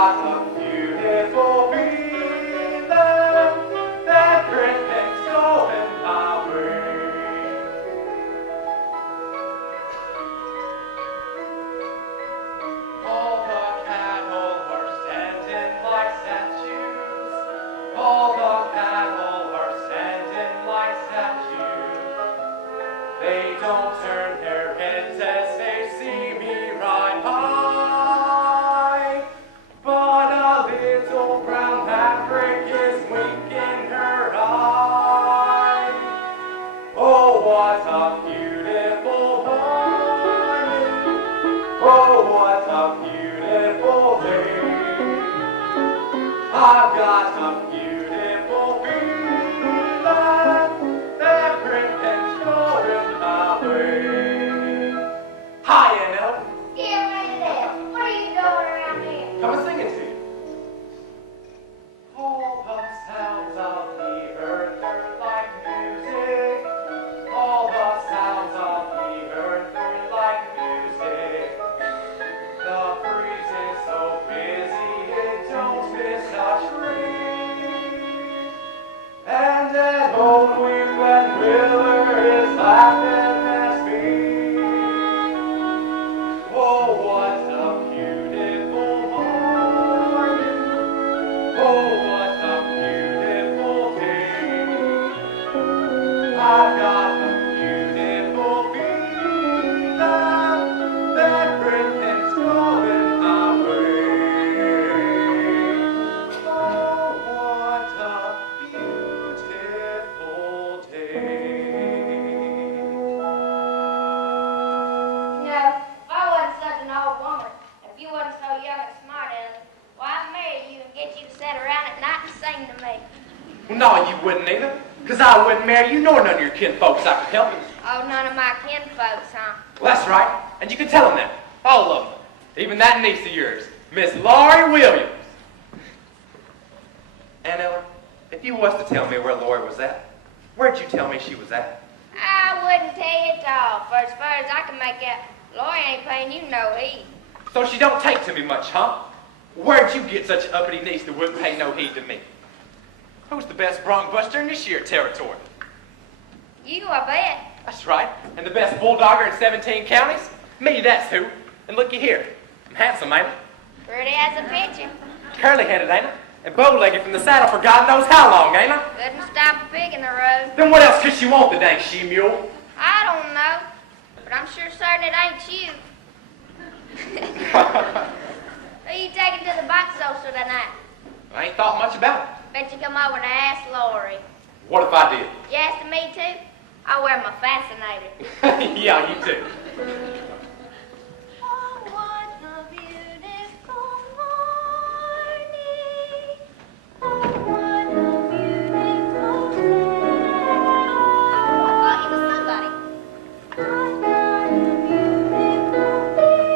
got a beautiful feeling that Griffin's going my way. All the cattle are standing like statues. All the cattle are standing like statues. They don't turn their heads as they see me ride by. But a little brown maverick is winking her eye. Oh, what a beautiful morning. Oh, what a beautiful day. I've got a beautiful feeling that Griffin's going my way. Hi, Aunt Ellen. Here, Randall. What are you doing around here? Come and singing to you. All the sounds of the earth are like music. All the sounds of the earth are like music. The breeze is so busy it don't miss a tree. And an old wheelman miller is laughing at me. Oh, what a beautiful morning. Oh, what a beautiful day. I've got a beautiful feeling that Griffin's going my way. Oh, what a beautiful day. No, if I wasn't such an old woman, if you wasn't so young and smart, Ellen, why I'd marry you and get you to sit around at night and sing to me. Well, no, you wouldn't either, because I wouldn't marry you nor none of your kinfolks I could help it. Oh, none of my kinfolks, huh? Well, that's right, and you can tell them that, all of them, even that niece of yours, Miss Laurie Williams. Aunt Ellen, if you was to tell me where Laurie was at, where'd you tell me she was at? I wouldn't tell you at all, for as far as I can make out, Laurie ain't paying you no heed. So she don't take to me much, huh? Where'd you get such an uppity niece that wouldn't pay no heed to me? Who's the best bronc buster in this year territory? You, I bet. That's right, and the best bulldogger in 17 counties? Me, that's who. And looky here, I'm handsome, ain't I? Pretty as a picture. Curly-headed, ain't I? And bow-legged from the saddle for God knows how long, ain't I? Couldn't stop a pig in the road. Then what else could she want, the dang she-mule? I don't know, but I'm sure certain it ain't you. Who you taking to the box social tonight? I ain't thought much about Bet you come over to ask Laurie. it. What if I did? You asking me too? I wear my fascinator. Yeah, you do. Oh, what a beautiful morning. Oh, what a beautiful day. I thought you was somebody. I've got a beautiful feeling.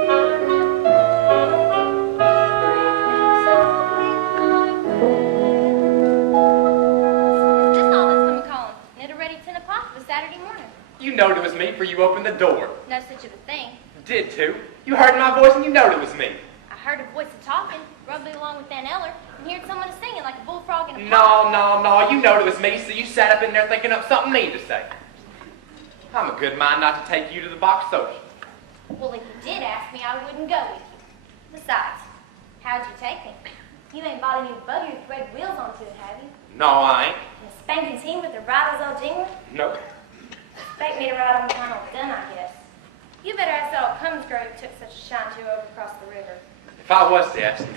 Just all this come calling. And it'll ready 10 o'clock for Saturday morning. You knowed it was me, for you opened the door. No such of a thing. Did too. You heard my voice and you knowed it was me. I heard a voice a talking, rubbed it along with Aunt Eller, and heard someone singing like a bullfrog in a pond. No, you knowed it was me, so you sat up in there thinking up something mean to say. I'm a good mind not to take you to the box social. Well, if you did ask me, I wouldn't go with you. Besides, how'd you take me? You ain't bought any buggy with red wheels onto it, have you? No, I ain't. And a spanking team with the bridles all jingling? Nope. Expect me to ride on Colonel Dunn, I guess. You better ask that old Cummins girl who took such a shine to you over across the river. If I was to ask you,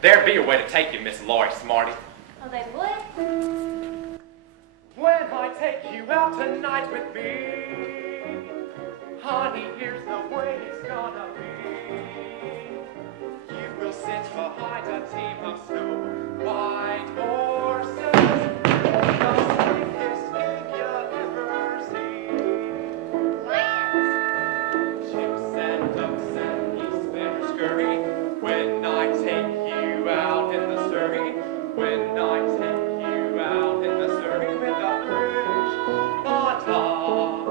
there'd be a way to take you, Miss Laurie Smarty. Oh, they would? When I take you out tonight with me, honey, here's the way it's gonna be. You will sit behind a team of snow-white horses, the sweetest thing you'll ever see. Chips and ducks and geese better scurry when I take you out in the Surrey. When I take you out in the Surrey with a bridge on top.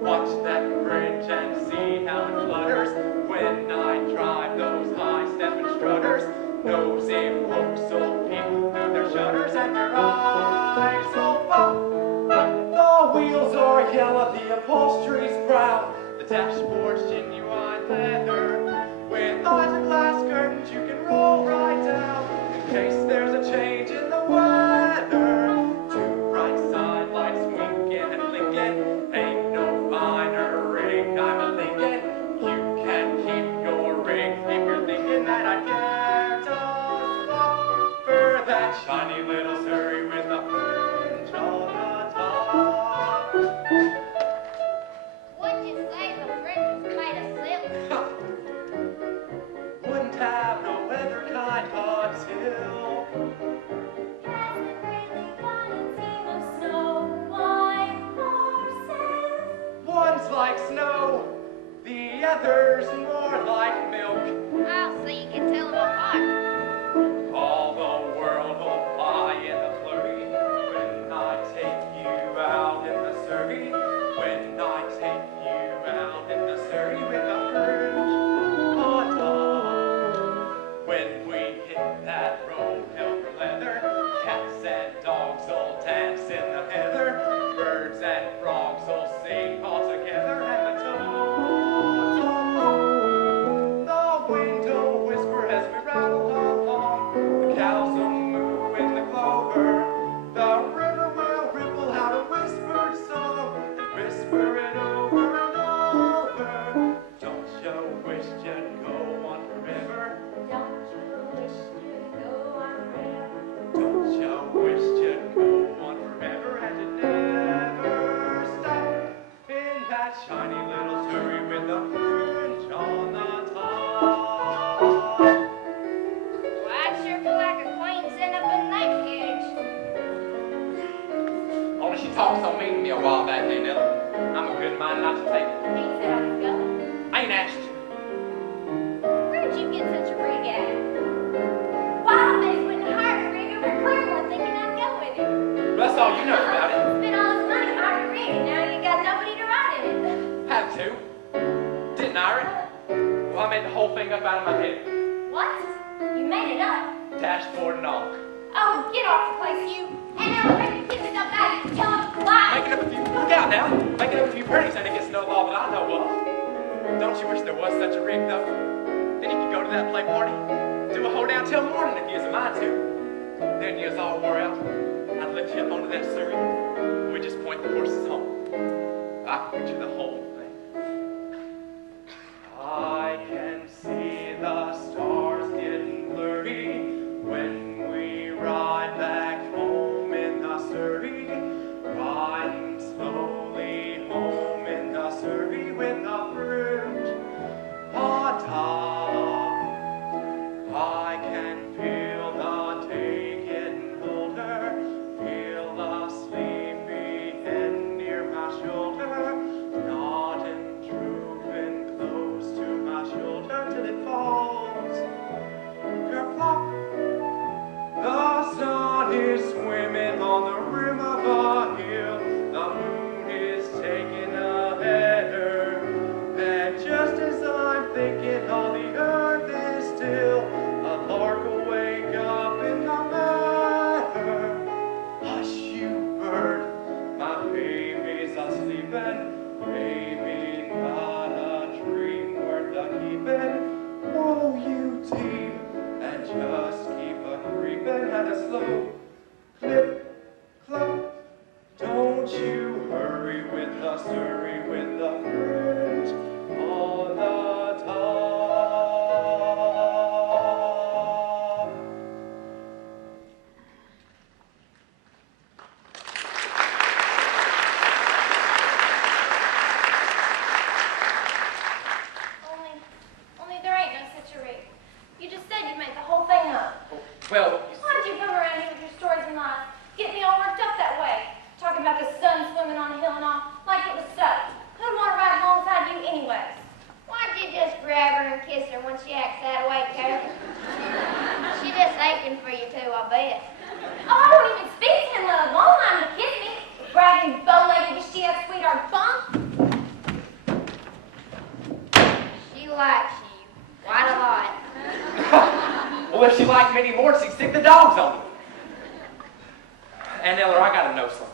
Watch that bridge and see how it flutters when I drive those high-stepping strutters. No and their eyes will pop. The wheels are yellow, the upholstery's brown, the dashboard's genuine leather. With glass curtains you can roll right down in case there's a change in the weather. Two bright side lights winking and blinking, ain't no finer rig I'm a thinking. You can keep your rig if you're thinking that I care to swap for that shiny little Surrey with the fringe on the top. Wouldn't you say the fringe was made of silk? Wouldn't have no weather kind until Hasn't really got a team of snow white horses. one's like snow, the other's more like milk. I'll see you can tell them apart. All the world will fly in the flurry when I take you out in the Surrey. When I take you out in the Surrey with the fringe on top. When we hit that road built for leather, cats and dogs will dance in the heather. Birds and frogs will sing all together, and the toads will the wind will whisper as we rattle along. The cows will moo in the clover. The river will ripple out a whispered song and whisper it over and over. Don't you wish you'd go on forever? Don't you wish you'd go on forever? Don't you wish you'd go on forever and you'd never stop in that shiny little Surrey with the fringe on the top? Well, I'd sure feel like a queen sitting up in that cage. Only she talked so mean to me a while back, ain't Nellie? I'm a good mind not to take it. He said I was going. I ain't asked you. Where'd you get such a rig at? Wildface wouldn't hire a rig over Cleveland thinking I'd go with him. That's all you know about it. Spent all his money hiring a rig, and now you got nobody to ride in it. Have to. Didn't hire it. Well, I made the whole thing up out of my head. What? You made it up? Dashboard and all. Oh, get off the place, you. And now Ricky gets it up out of tell him lies. Making up a few, look out now. Making up a few pennies ain't against no law that I know of. Don't you wish there was such a rig, though? Then you could go to that play party, do a hoedown till morning if you was a mind to. Then you was all wore out. I'd lift you up onto that Surrey. We'd just point the horses home. I can picture the whole thing. I can see the stars getting blurry when we ride back home in the Surrey. Riding slowly home in the Surrey with the fringe on top. I can feel the day getting older, feel the sleepy head near my shoulder, nodding, drooping close to my shoulder till it falls. Kerplop. The sun is swimming on the rim of a hill, the moon is taking a header, and just as I'm thinking all the earth is still, a lark will wake up in the meadow. Hush, you bird, my baby's a-sleeping, baby, not a dream worth the keeping. Whoa, you team, and just keep a creeping at a slow clip, clop. Don't you hurry with the Surrey with the fringe on the top. Only there ain't no such a rig. You just said you made the whole thing up. Well, Why'd you come around here with your stories and lies? Get me all worked up that way. Talking about the sun swimming on a hill and all, like it was so. Who'd want to ride alongside you anyways? Why'd you just grab her and kiss her when she acts that way, Carol? She just aching for you too, I bet. Oh, I don't even speak to him, love. Won't mind to kiss me. Bragging bow-legged as she has sweetheart bump. She likes you quite a lot. well, if she liked me any more, she'd stick the dogs on me. Aunt Eller, I gotta know something.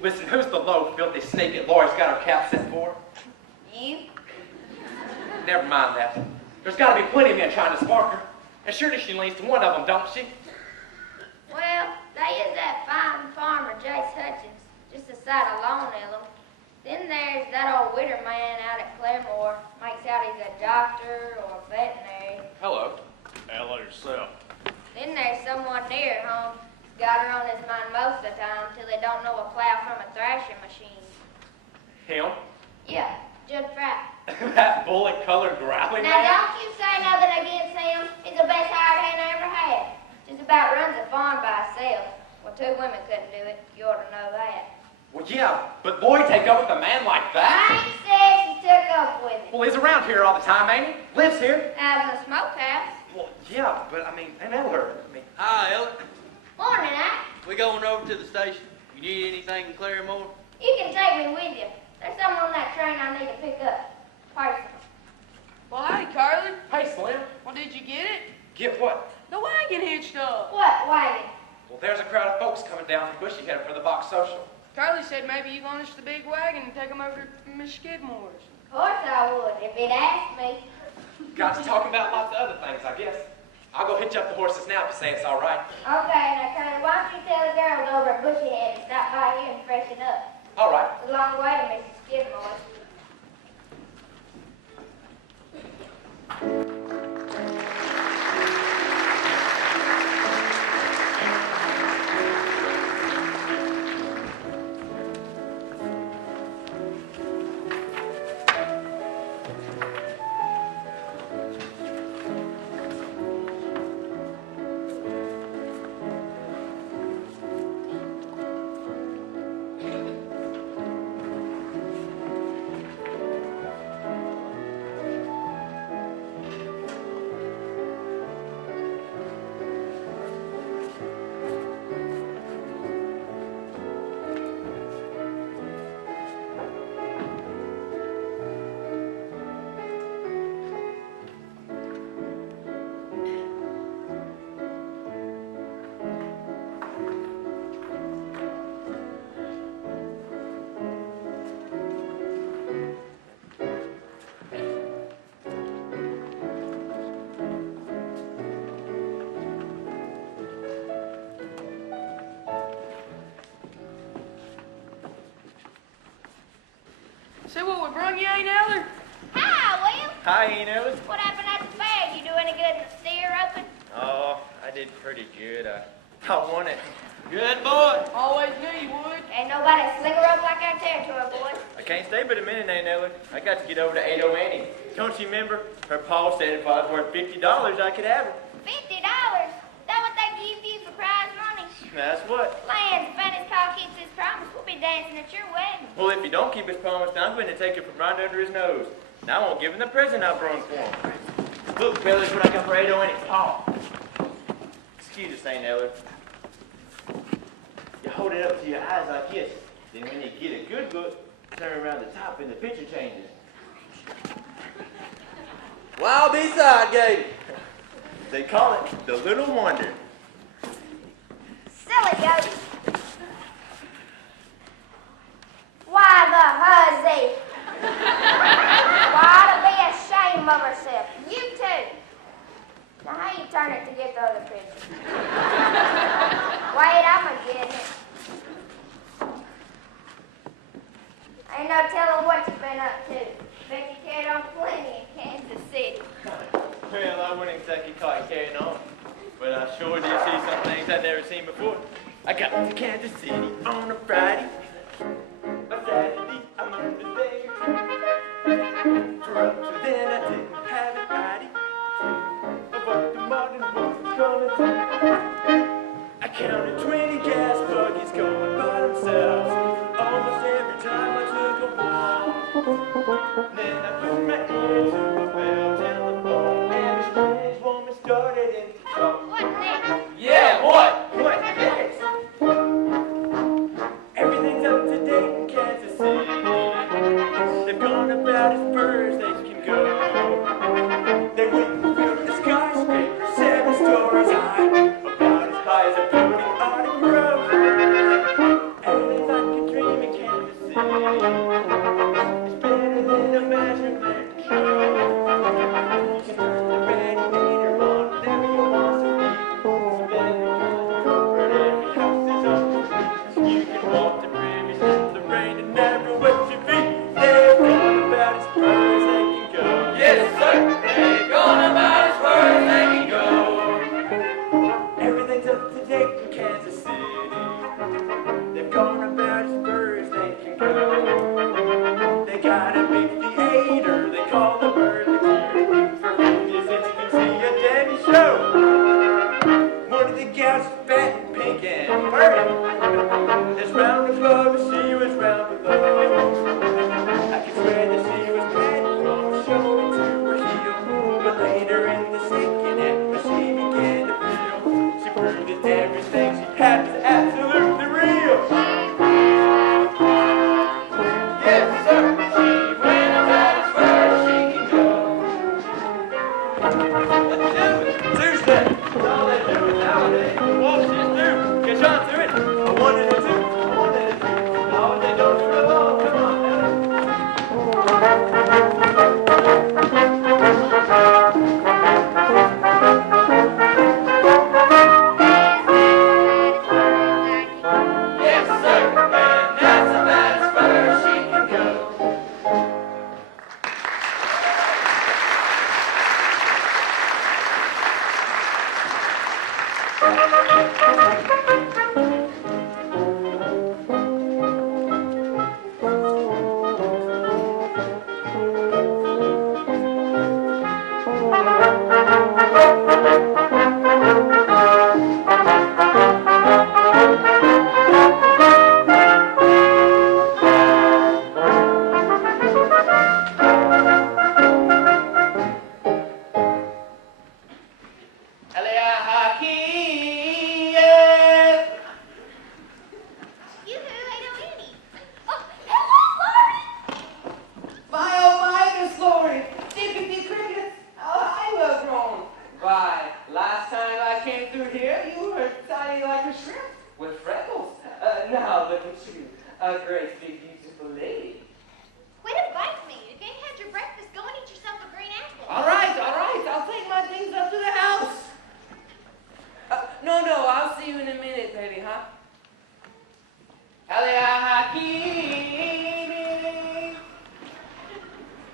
Listen, who's the low, filthy snake that Laura's got her cap set for? You? Never mind that. There's gotta be plenty of men trying to spark her. And surely she leans to one of them, don't she? Well, they is that fine farmer, Jace Hutchins, just a sight alone, Ellen. Then there's that old widder man out at Claremore. Makes out he's a doctor or a veterinary. Hello. Hello yourself. Then there's someone near home. Got her on his mind most of the time till they don't know a plow from a thrashing machine. Him? Yeah, Judd Fry. That bullet-colored growling Now man? don't you say nothing against him. He's the best hired hand I ever had. Just about runs a farm by himself. Well, 2 women couldn't do it. You ought to know that. Well, yeah, but Lloyd take up with a man like I that? ain't said she took up with him. Well, he's around here all the time, ain't he? Lives here. Out in the smokehouse. Well, yeah, but I mean, Aunt Eller, I mean, Hi, Ellen. Morning, Ike. We going over to the station. You need anything in Claremore? You can take me with you. There's someone on that train I need to pick up. Personal. Well, hi, Carly. hey, Slim, Well, did you get it? get what? The wagon hitched up. What wagon? Well, there's a crowd of folks coming down from Bushy headed for the box social. Carly said maybe you'd launch the big wagon and take them over to Miss Skidmore's. Of course I would, if it asked me. Got to talking about lots of other things, I guess. I'll go hitch up the horses now if you say it's all right. Okay, now, Colonel, why don't you tell the girls over at Bushy Head to stop by here and freshen up? All right. It's a long way to Mrs. Skidmore's. See what we brung you, Aunt Eller? Hi, Will. Hi, Aunt Ellen. What happened at the fair? You do any good in the steer open? Oh, I did pretty good. I won it. Good boy. Always knew you would. Ain't nobody slinger up like our territory, boys. I can't stay but a minute, Aunt Ellen. I got to get over to 80 Annie. Don't you remember? Her pa said if I was worth $50, I could have her. $50? That what they give you for prize money? That's what. Land, if Fanny's pa keeps his promise, we'll be dancing at your wedding. Well, if he don't keep his promise, then I'm going to take it from right under his nose. And I won't give him the present I brung for him. Look, fellas, what I got for 80 Annie. Oh. Excuse us, Aunt Ellen. You hold it up to your eyes like this. Then when you get a good look, turn around the top and the picture changes. Wild B-side game. They call it the Little Wonder. Silly goat. Why the hussy? Why to be ashamed of herself? You too. Now how you turn it to get the other picture? Wait, I'm a getting it. Ain't no telling what you've been up to. Bet you carried on plenty in Kansas City. Well, I wouldn't exactly call it carrying on, but I sure did see some things I'd never seen before. I got to Kansas City on a Friday. By Saturday, I'm under there. Drunk, so then I didn't have it righty. Of what the modern world was gonna do. I counted 20 gas buggies going by themselves. Almost every time I took a walk. Then I put my ear to the bell telephone, and a strange woman started in to talk. What next? Yeah, what? What next? Everything's up to date in Kansas City. They've gone about as far as they can go. They went and built the skyscraper 7 stories high, about as high as a building ought to grow. the gal's fat and pink and furry. As round above the sea was round below. I can swear the sea was red from shoulder to her heel. But later in the second act, the sea began to feel. She proved that everything she had was absolutely real. Yes, sir. She went about as far as she could go. What to do? Tuesday. That's all they do nowadays. Walk just do. Get on to it. A one and a two. A one and a two. No, they don't do it at all. Come on, yes, sir. And that's about as far as she can go. Yoo-hoo, I know Annie. Oh, hello, My oh my, Miss Lori, Dippity Crickets, how high you have grown. Why, last time I came through here, you were tiny like a shrimp with freckles. Now look at you, a great big beautiful lady. Quit inviting me. If you ain't had your breakfast, go and eat yourself a green apple. All right, I'll take my things up to the house. No, I'll see you in a minute, baby, huh? Hakimi.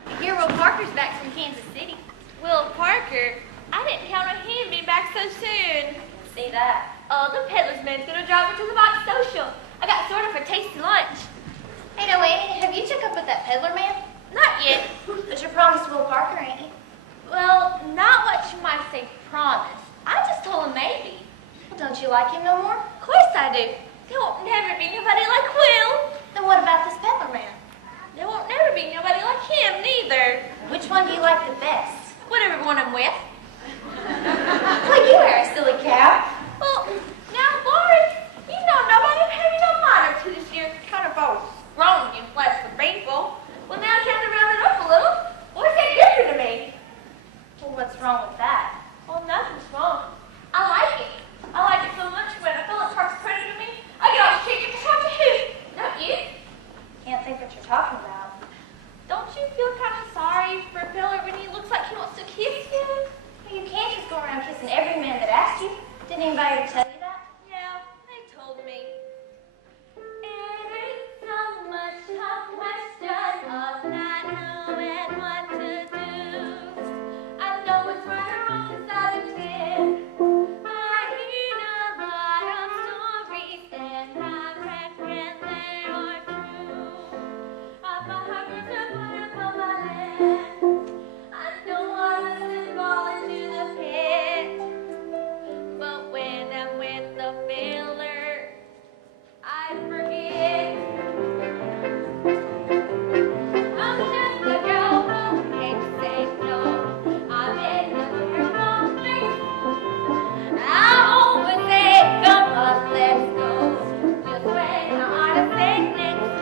You hear Will Parker's back from Kansas City. Will Parker? I didn't count on him being back so soon. See that? Oh, the peddler's man's gonna drive me to the box social. I got sorted for tasty lunch. Hey, no, Annie, have you checked up with that peddler man? Not yet. But you promised Will Parker, ain't you? Well, not what you might say promise. I just told him maybe. Well, don't you like him no more? Of course I do. There won't never be nobody like Will. Then what about this peddler man? There won't never be nobody like him, neither. Which one do you like the best? Whatever one I'm with. Well, you wear a silly cap. Well, now, Lori, you know nobody paid me no mind to this year. Kind of all grown and flesh for painful. Well, now time to round it up a little. What's that different to me? Well, what's wrong with that? Well, nothing's wrong. I like it. I like it so much when a fella talks pretty to me, I get all shaky to talk to him. Don't you? Can't think what you're talking about. Don't you feel kind of sorry for a fella when he looks like he wants to kiss you? Well, you can't just go around kissing every man that asks you. Didn't anybody ever tell you that? Yeah, they told me. It ain't so much a question of not knowing what to do. I know it's right or wrong since I've been 10. I hear a lot of stories and I reckon they are true. About how girls are born upon my land. I know I mustn't fall into the pit. But when I'm with the filler, I forget. I'm just a girl who can't say no. I'm in the girl face. I always say, come on, let's go. Just when I ought to say next.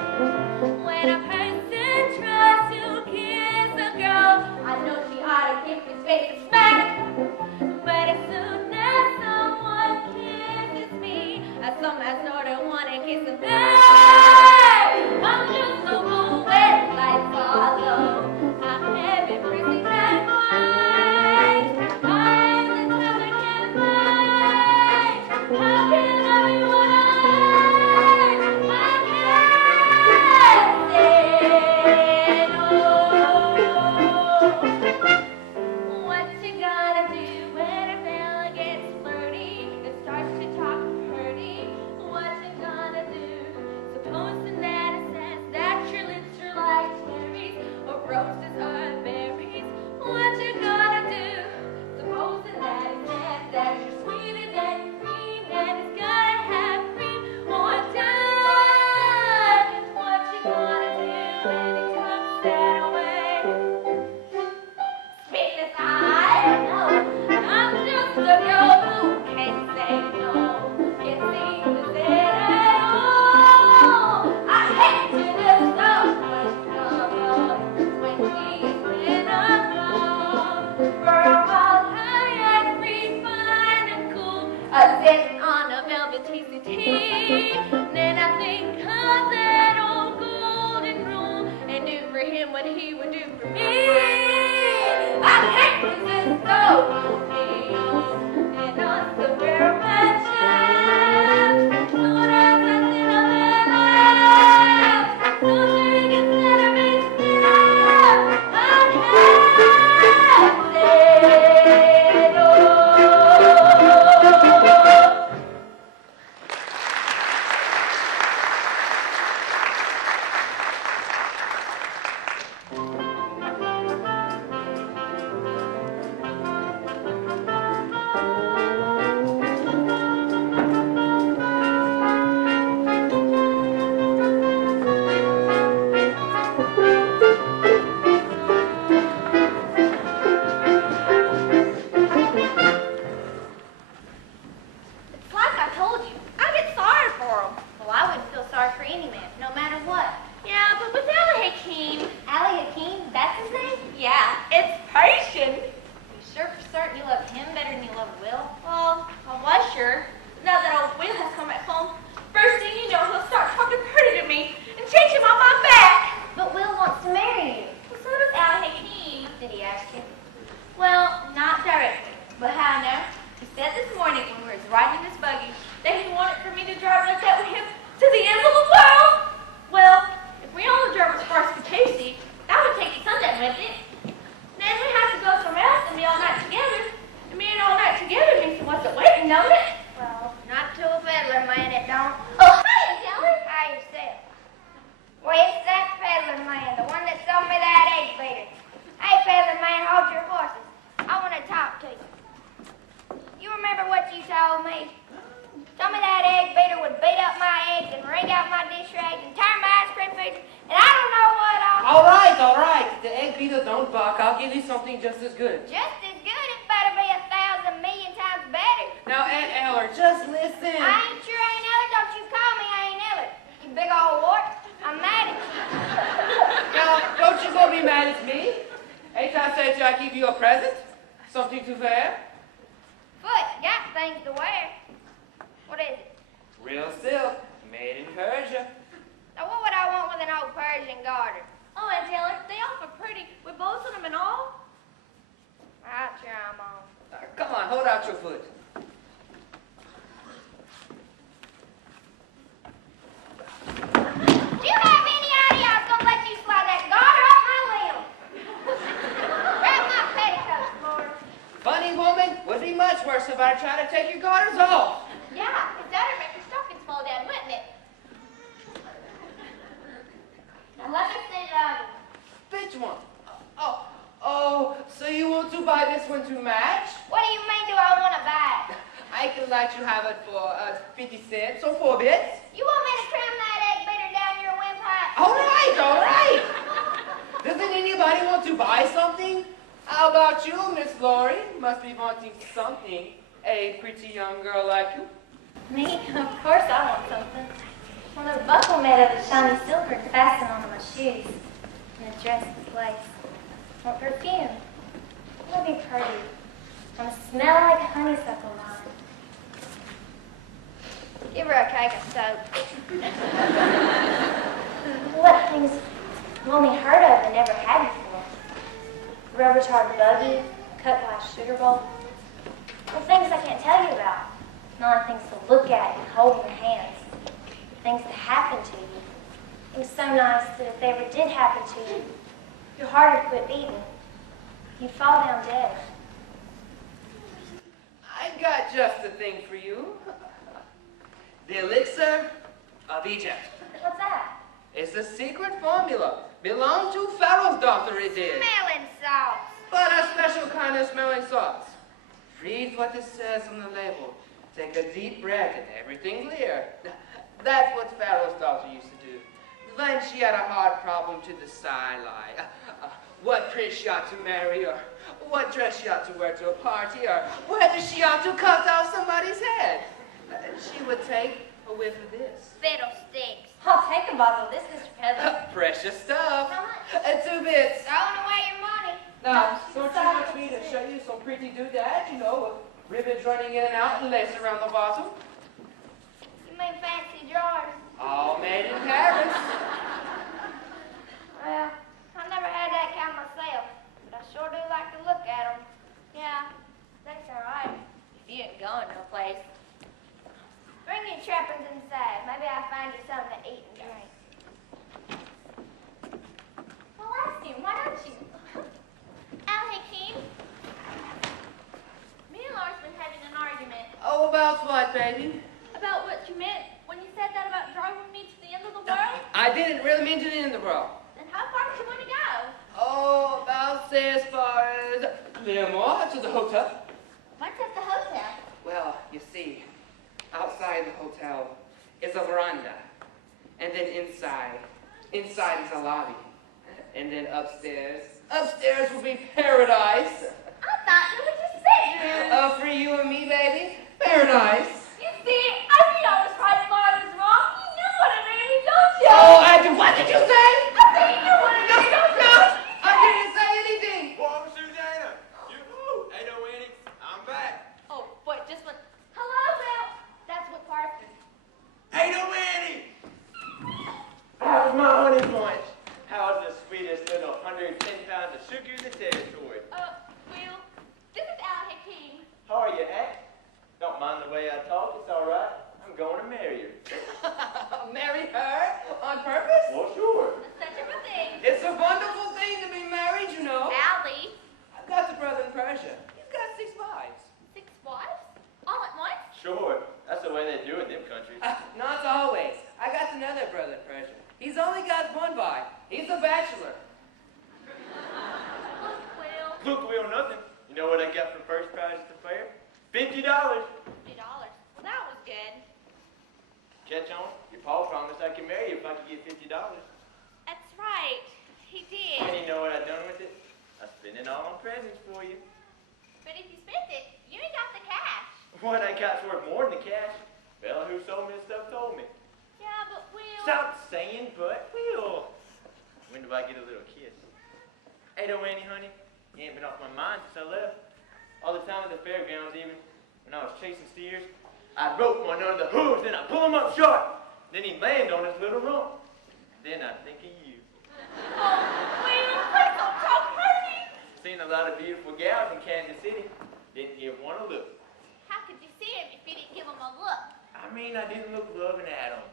When a person tries to kiss a girl, I know she ought to give his face a smack. But as soon as someone kisses me, I somehow sort of want to kiss them back. I'm just a fool when lights follow. I haven't pretty that white. I'm the type that can't fight. How can I be white? I can't say no. What you gonna do when a fella gets flirty and starts to talk pretty? What you gonna do? tasty tea. Then I think of that old golden rule and do for him what he would do for me. I can't resist so meal and not the very much. What prince she ought to marry, or what dress she ought to wear to a party, or whether she ought to cut off somebody's head. She would take a whiff of this. Fiddlesticks. I'll take a bottle of this, Mr. Peddler. Precious stuff. How much? 2 bits. Throwing away your money. Now, don't you want me to show you some pretty doodads, with ribbons running in and out and lace around the bottom? mean fancy drawers? All made in Paris. Well, I never had that kind myself, but I sure do like to look at them. Yeah, that's all right. If you ain't going no place. Bring your trappings inside. Maybe I'll find you something to eat and drink. Well, ask him. Why don't you? Al Hakim. Me and Laura's been having an argument Oh, about what, baby? about what you meant when you said that about driving me to the end of the world. I didn't really mean to the end of the world. Then how far do you want to go? Oh, about say as far as Claremore to the hotel. What's at the hotel? Well, you see, outside the hotel is a veranda. And then inside is a lobby. And then upstairs will be paradise. I thought you were just saying. For you and me, baby, paradise. You see, I knew I was right and Laura was wrong. You knew what I meant, don't you? Oh, what did you say? I said you knew what I meant, don't you? I didn't say anything. Whoa, Susanna. Yoo-hoo. Hey, no, Annie. I'm back. Oh, boy, just went, hello, Bill. That's what Parker. Hey, no, Annie. How's my honey bunch? How's the sweetest little 110 pounds of sugar in the territory? Will, this is Al Hakim. How are you, Hank? Don't mind the way I talk. It's all right. I'm going to marry her. Marry her on purpose? Well, sure. Such a good thing. It's a wonderful thing to be married, you know. Allie. I've got the brother in Persia. He's got 6 wives. 6 wives? All at once? Sure. That's the way they do it in them countries. Not always. I got another brother in Persia. He's only got 1 wife. He's a bachelor. Look, Will. Look, Will, nothing. You know what I got for first prize at the fair? $50. $50. Well, that was good. Catch on. Your pa promised I could marry you if I could get $50. That's right. He did. And you know what I done with it? I spent it all on presents for you. But if you spent it, you ain't got the cash. What I got's worth more than the cash. Fella who sold me the stuff told me. Yeah, but Will. Stop saying but, Will. When do I get a little kiss? Hey, no, Annie, honey. You ain't been off my mind since I left. All the time at the fairgrounds, even when I was chasing steers, I'd rope one under the hooves, then I'd pull him up short. Then he'd land on his little rump. Then I'd think of you. Oh, Will, please don't talk hurry. Seen a lot of beautiful gals in Kansas City. Didn't give one a look. How could you see him if you didn't give him a look? I mean, I didn't look loving at him.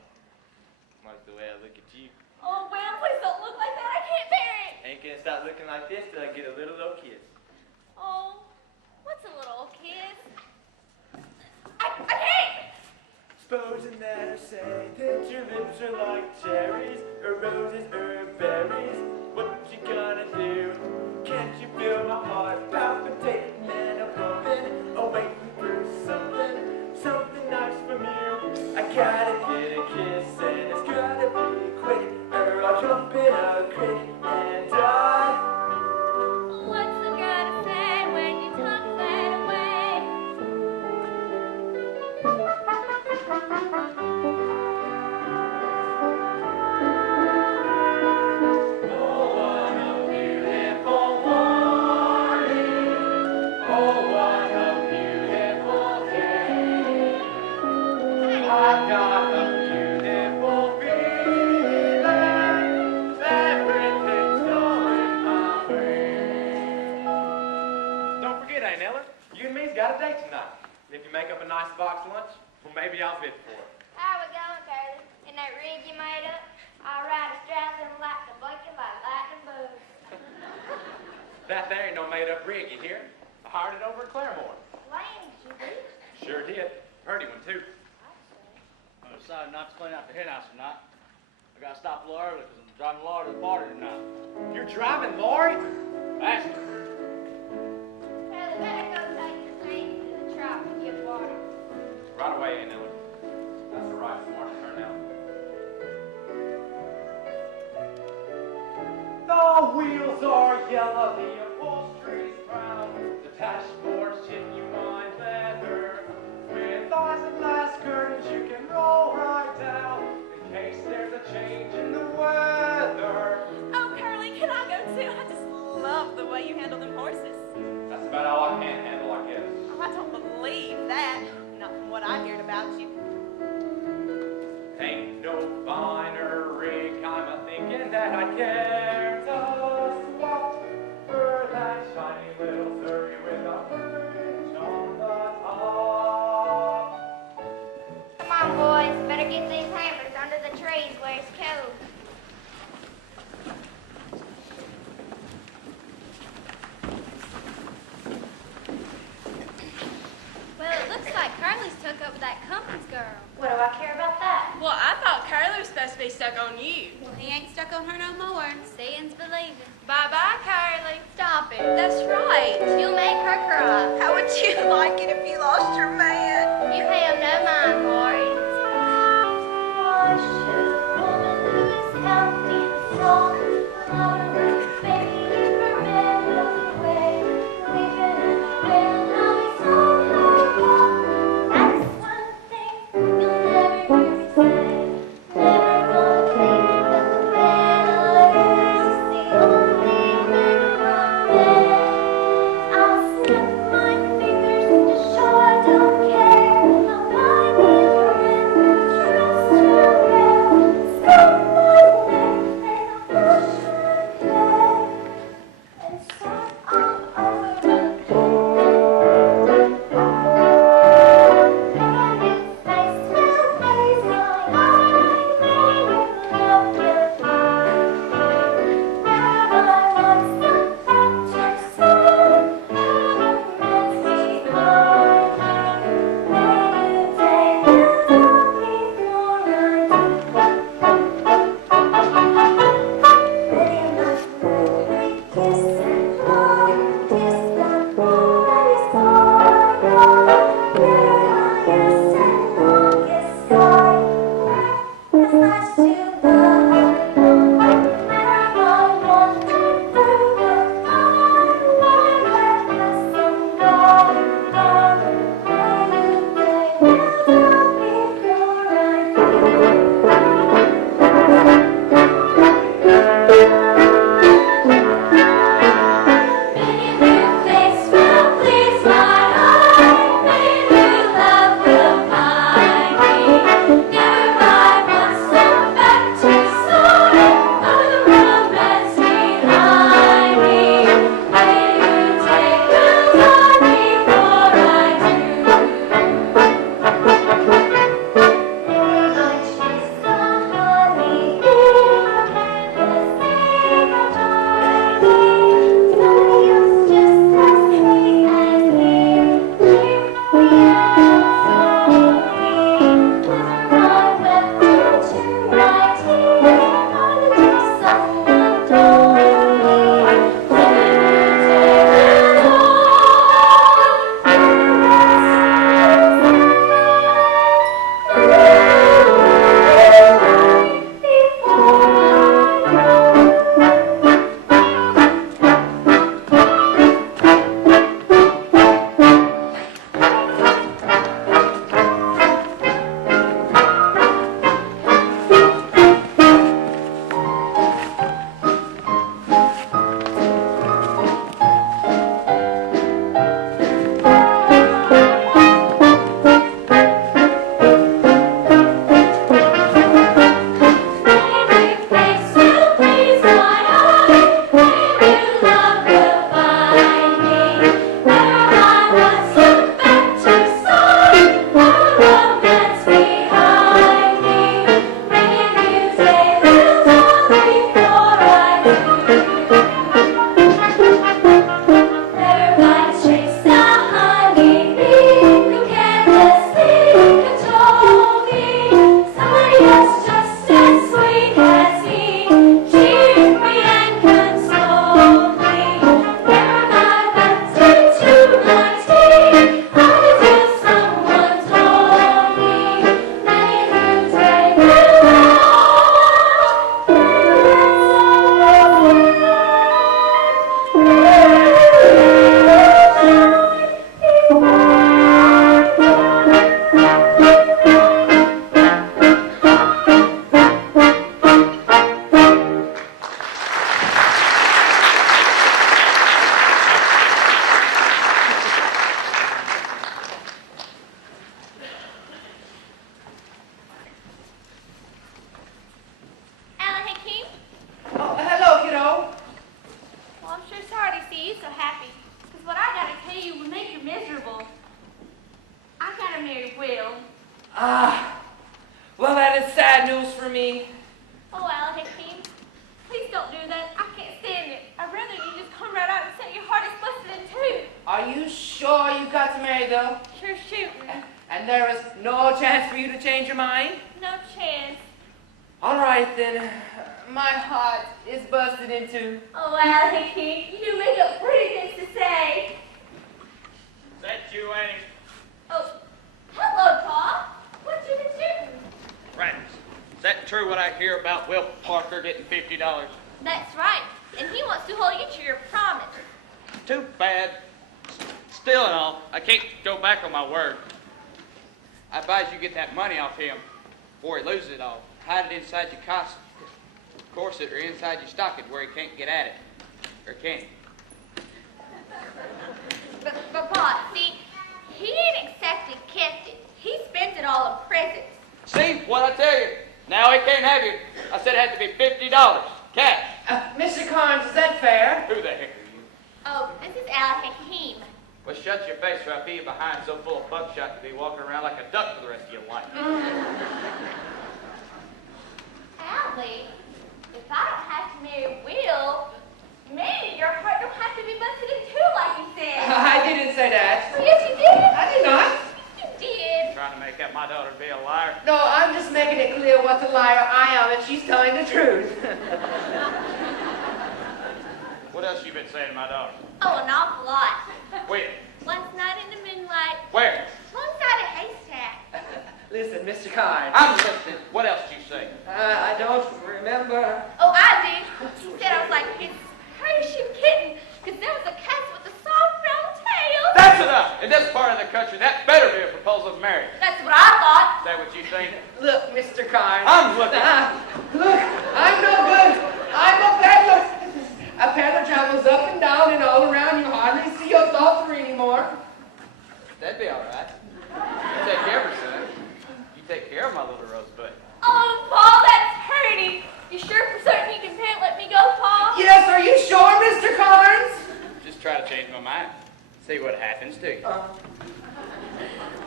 Like the way I look at you. Oh, Will, please don't look like that. I can't bear it. Ain't gonna stop looking like this till I get a little old kiss. Oh, what's a little kiss? I can't. Supposing that I say that your lips are like cherries, or roses, or berries, what you gonna do? Can't you feel my heart palpitating and a pumping, oh waiting for something nice from you? I gotta get a kiss and it's gotta be quick, or I'll jump in a creek and die. What's the guy to say when you tuck that away? Oh, what a beautiful morning. Oh, what a beautiful day. I've got a beautiful feeling. Everything's going my way. Don't forget, Aunt Ellen, you and me's got a date tonight. If you make up a nice box lunch, well, maybe I'll bid for it. How we going, Curly? In that rig you made up? I'll ride a straddling like the blinking like lightning bugs. That there ain't no made-up rig, you hear? I hired it over at Claremore. Land, you do? Sure did. Pretty one, too. I decided not to clean out the hen house tonight. I gotta stop a little early because I'm driving Laura to the party tonight. You're driving Lori? Ask her. Curly, better go take your things to the truck and get water. Right away, Aunt Ellen. That's the right smart turnout. The wheels are yellow, the upholstery's brown, the dashboard's genuine leather. With eyes and glass curtains, you can roll right down in case there's a change in the weather. Oh, Curly, can I go too? I just love the way you handle them horses. That's about all I can handle, I guess. Oh, I don't believe that. Not from what I heard about you. and I care to swap for that shiny little Surrey with a perch on the top. Come on, boys. Better get these hammers under the trees where it's cold. Well, it looks like Carly's took up with that Cummins girl. What do I care about that? Well, I thought Carly was supposed to be stuck on you. Well, he ain't stuck on her no more. Seeing's believing. Bye-bye, Carly. Stop it. That's right. You'll make her cry. How would you like it if you lost your man? You pay him no mind, Maury. Why should a woman lose health being strong? Without a little baby, her man goes away. Weeping and wailing how he saw her go. That's one thing you'll never hear me say. Never gonna think that the man I lose is the only man around me. I'll snap my fingers to show I don't care. Well, that is sad news for me. Oh, Al Hakeem, please don't do that. I can't stand it. I'd rather you just come right out and say your heart is busted in two. Are you sure you got to marry, though? Sure shooting. And there is no chance for you to change your mind? No chance. All right, then. My heart is busted in two. Oh, Al Hakeem, you do make up pretty things to say. Is that you, Annie? Oh, hello, Pa. What you been shooting? Right. Is that true what I hear about Will Parker getting $50? That's right. And he wants to hold you to your promise. Too bad. Still and all, I can't go back on my word. I advise you get that money off him before he loses it all. Hide it inside your corset or inside your stocking where he can't get at it. Or can he? But Pa, see, he ain't exactly kept it. He spent it all in presents. See what I tell you? Now he can't have you. I said it had to be $50. Cash. Mr. Carnes, is that fair? Who the heck are you? Oh, this is Al Hakeem. Well, shut your face or I'll be behind so full of buckshot to be walking around like a duck for the rest of your life. Allie, if I don't have to marry Will, maybe your heart don't have to be busted in two like you said. I didn't say that. Yes, you did. I did not. You did. Trying to make out my daughter to be a liar. No, I'm just making it clear what the liar I am and she's telling the truth. What else you been saying to my daughter? Oh, an awful lot. Where? Last night in the moonlight, Where? alongside a haystack. Listen, Mr. Carnes. I'm listening. What else did you say? I don't remember. Oh, I did. She said I was like his Persian kitten, because there was a cat with a soft brown tail. That's enough! In this part of the country, that better be a proposal of marriage. That's what I thought. Is that what you think? Look, Mr. Carnes. I'm looking. Look, I'm no good. I'm a peddler. A peddler travels up and down and all around. You hardly see your daughter anymore. That'd be all right. You take care of her, son. You take care of my little rosebud. Oh, Paul, that's hurting. You sure for certain you can let me go, Paul? Yes, are you sure, Mr. Carnes? Just try to change my mind. See what happens to you. Oh,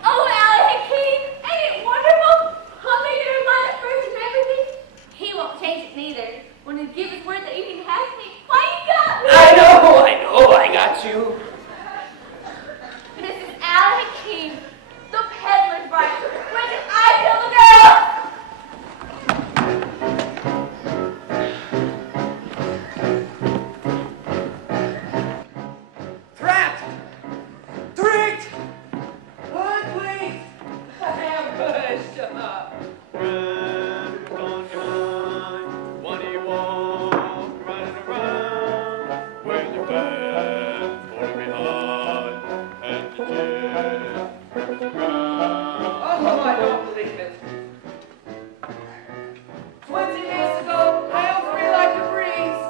Al Hakeem, ain't it wonderful? I'll make her line up first and everything. He won't change it neither. When he gives his word that you can have me, why you got me? I know, I got you. This is Al Hakeem, the peddler's bride. When did I tell the girl? Trapped! Tricked! Hoodwinked! Ambushed! Run on your mind, what do you want? Running around with your back falling behind and the jet. Oh, I don't believe it. 20 minutes ago, I was free like the breeze,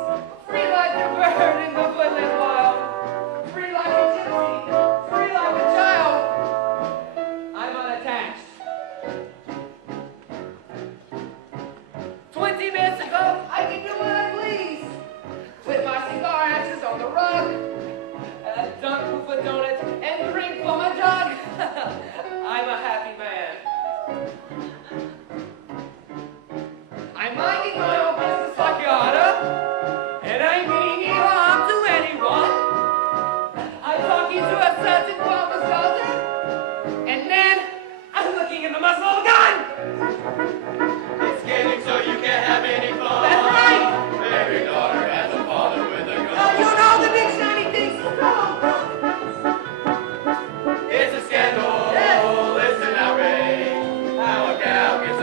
free like the bird in the woodland wild, free like a gypsy, free like a child. I'm unattached. 20 minutes ago, I can do what I please. Put my cigar ashes on the rug, dunk with a donut, and drink from a jug. I'm a happy man. I'm minding my own business like you oughta, and I ain't meaning any harm to anyone. I'm talking to a certain farmer's daughter, and then I'm looking in the muzzle of a gun. It's getting so you can't have any fun. That's right. Every daughter has a father with a gun. Oh, you know the big shiny things. It's a scandal, it's an outrage. How a gal gets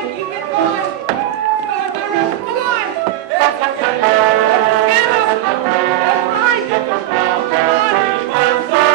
going, keep it going. Start the rest of the line. That's okay. Get up. That's right. Get the ball. Come on, my son.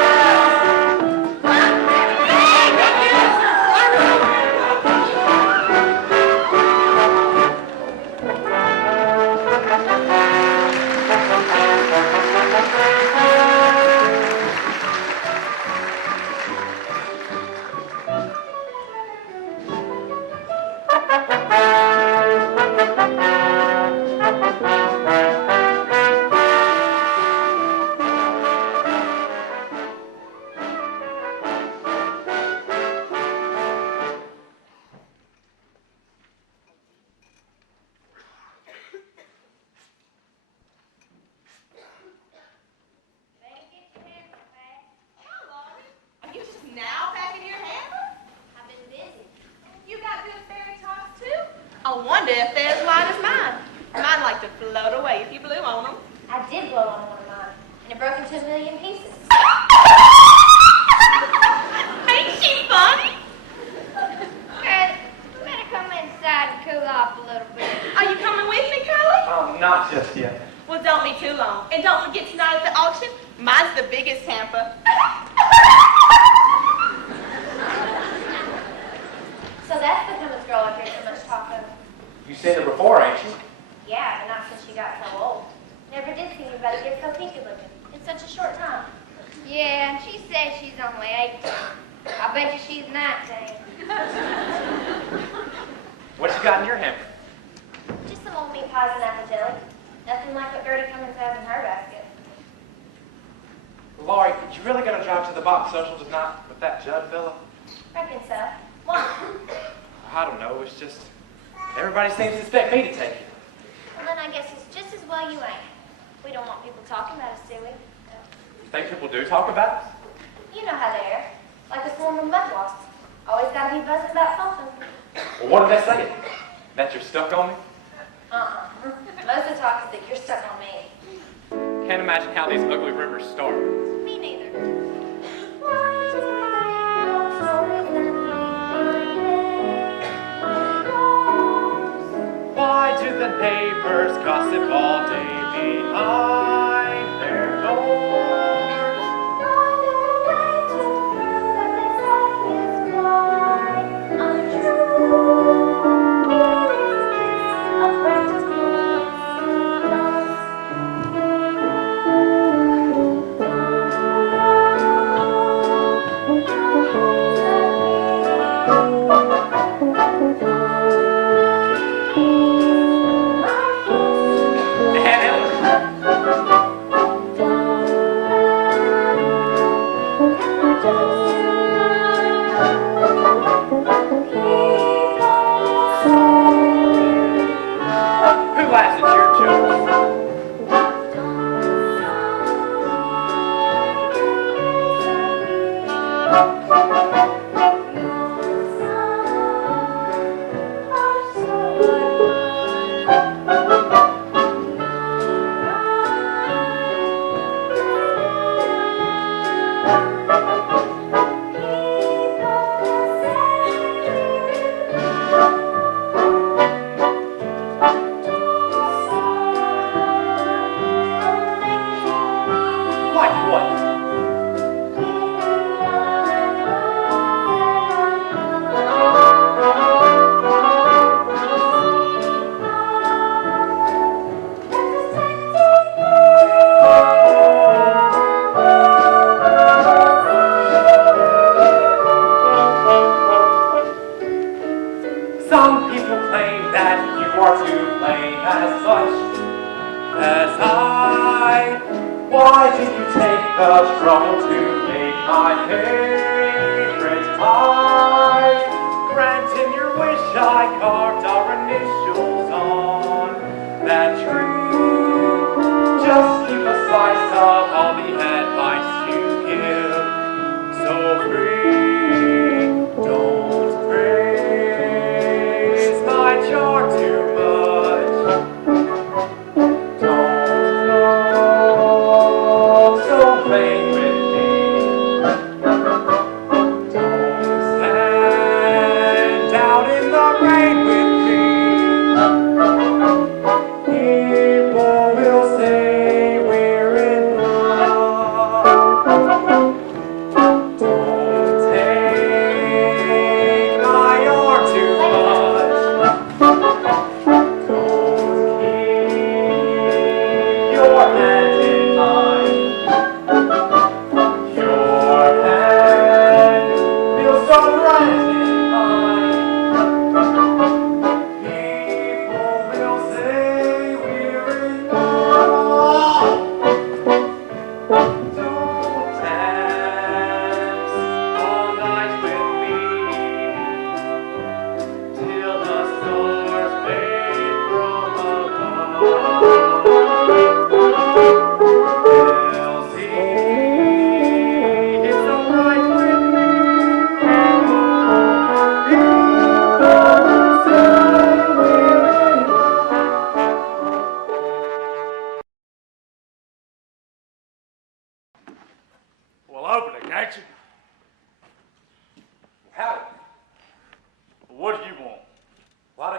Are you just now packing your hamper? I've been busy. You got good fairy talks too? I wonder if they're as light as mine. Mine like to float away if you blew on them. I did blow on one of mine, and it broke into a million pieces. Ain't she funny? Fred, you better come inside and cool off a little bit. Are you coming with me, Curly? Not just yet. Well, don't be too long. And don't forget tonight at the auction, mine's the biggest hamper. So that's the Cummins girl I hear so much talk of. You seen her before, ain't you? Yeah, but not since she got so old. Never did see anybody get so pinky looking in such a short time. Yeah, and she says she's only 18. I bet you she's 19. What you got in your hamper? Just some old meat pies and apple jelly. Nothing like what Gertie Cummins has in her basket. Laurie, you really got to drive to the box social tonight with that Judd fella? Reckon so. Why? I don't know. It's just everybody seems to expect me to take it. Well, then I guess it's just as well you ain't. We don't want people talking about us, do we? You think people do talk about us? You know how they are. Like a swarm of mud wasps. Always gotta be buzzing about something. Well, what did they say? That you're stuck on me? Uh-uh. Most of the talk is that you're stuck on me. Can't imagine how these ugly rumors start. Me neither. Why do the neighbors gossip all day behind their doors? Who laughs at your jokes? Like what? Some people claim that you are to blame as much as I. Why did you take the trouble to make my favorite pie? Granting your wish, I carved our initials on that tree. Just keep a slice of all the advice you give. So free, don't praise my jar too much. Don't look so vain with me. Don't stand out in the rain with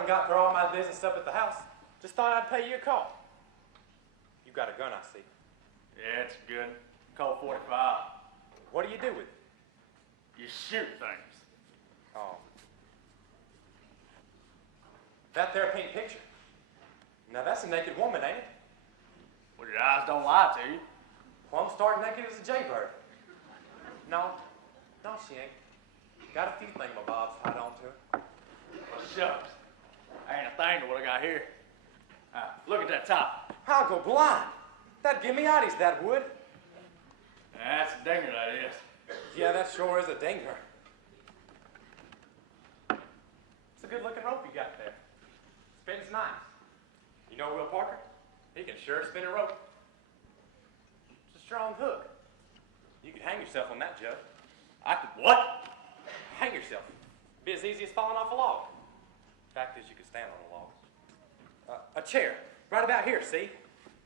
done got through all my business up at the house. Just thought I'd pay you a call. You got a gun, I see. Yeah, it's good. Colt 45. What do you do with it? You shoot things. Oh. That there pink picture. Now that's a naked woman, ain't it? Well, your eyes don't lie to you. Well, I'm starting naked as a jaybird. No, she ain't. Got a few thingamabobs tied on to her. Well, shucks. Ain't a thing to what I got here. Look at that top. I'll go blind. That'd give me oddies, that would. That's a dinger, that is. Yeah, that sure is a dinger. It's a good-looking rope you got there. Spins nice. You know Will Parker? He can sure spin a rope. It's a strong hook. You could hang yourself on that, Joe. I could what? Hang yourself. Be as easy as falling off a log. Fact is, you could stand on a log. A chair, right about here, see?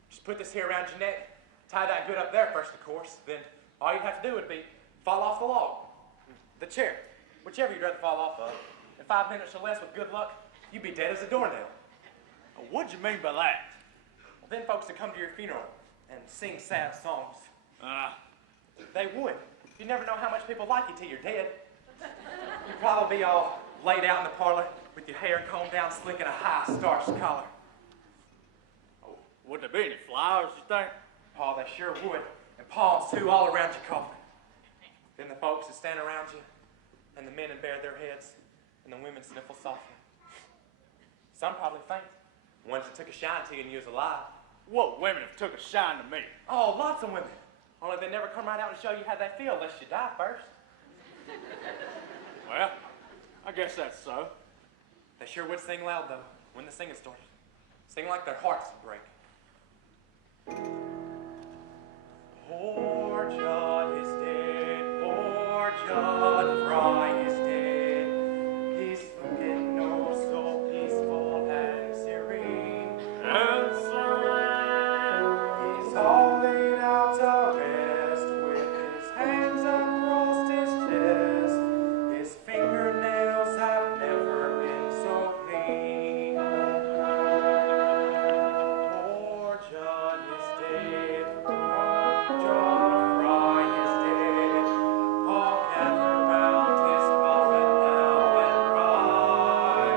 Just put this here around your neck. Tie that good up there first, of course. Then all you'd have to do would be fall off the log. The chair, whichever you'd rather fall off of. In 5 minutes or less, with good luck, you'd be dead as a doornail. What'd you mean by that? Well, then folks would come to your funeral and sing sad songs. They would. You never know how much people like you till you're dead. You'd probably be all laid out in the parlor with your hair combed down slick in a high starched collar. Oh, would there be any flowers, you think? Oh, they sure would. And palms, too, all around your coffin. Then the folks would stand around you, and the men would bare their heads, and the women sniffle softly. Some probably faint. Ones that took a shine to you and you was alive. What women have took a shine to me? Oh, lots of women. Only they never come right out and show you how they feel unless you die first. Well, I guess that's so. They sure would sing loud, though, when the singing started. Sing like their hearts would break. Poor John is dead, poor John Fry is dead. He's looking oh so peaceful and serene. And serene. He's all laid out to rest with his hands across his chest. His fingernails have never been so clean. Poor John is dead. John Fry is dead. All gather round his coffin now and cry.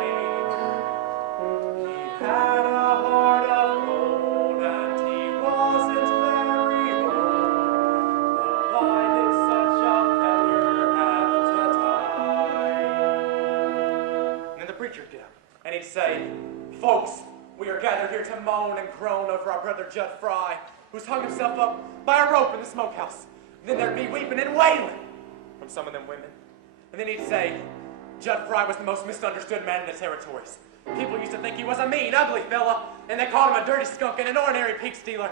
He had a heart of gold and he wasn't very old. Oh, why did such a feather have to tie? And then the preacher would get up and he'd say, "Folks, we are gathered here to moan and groan over our brother Judd Fry, who's hung himself up by a rope in the smokehouse." And then there'd be weeping and wailing from some of them women. And then he'd say, "Judd Fry was the most misunderstood man in the territories. People used to think he was a mean, ugly fella, and they called him a dirty skunk and an ordinary pig stealer.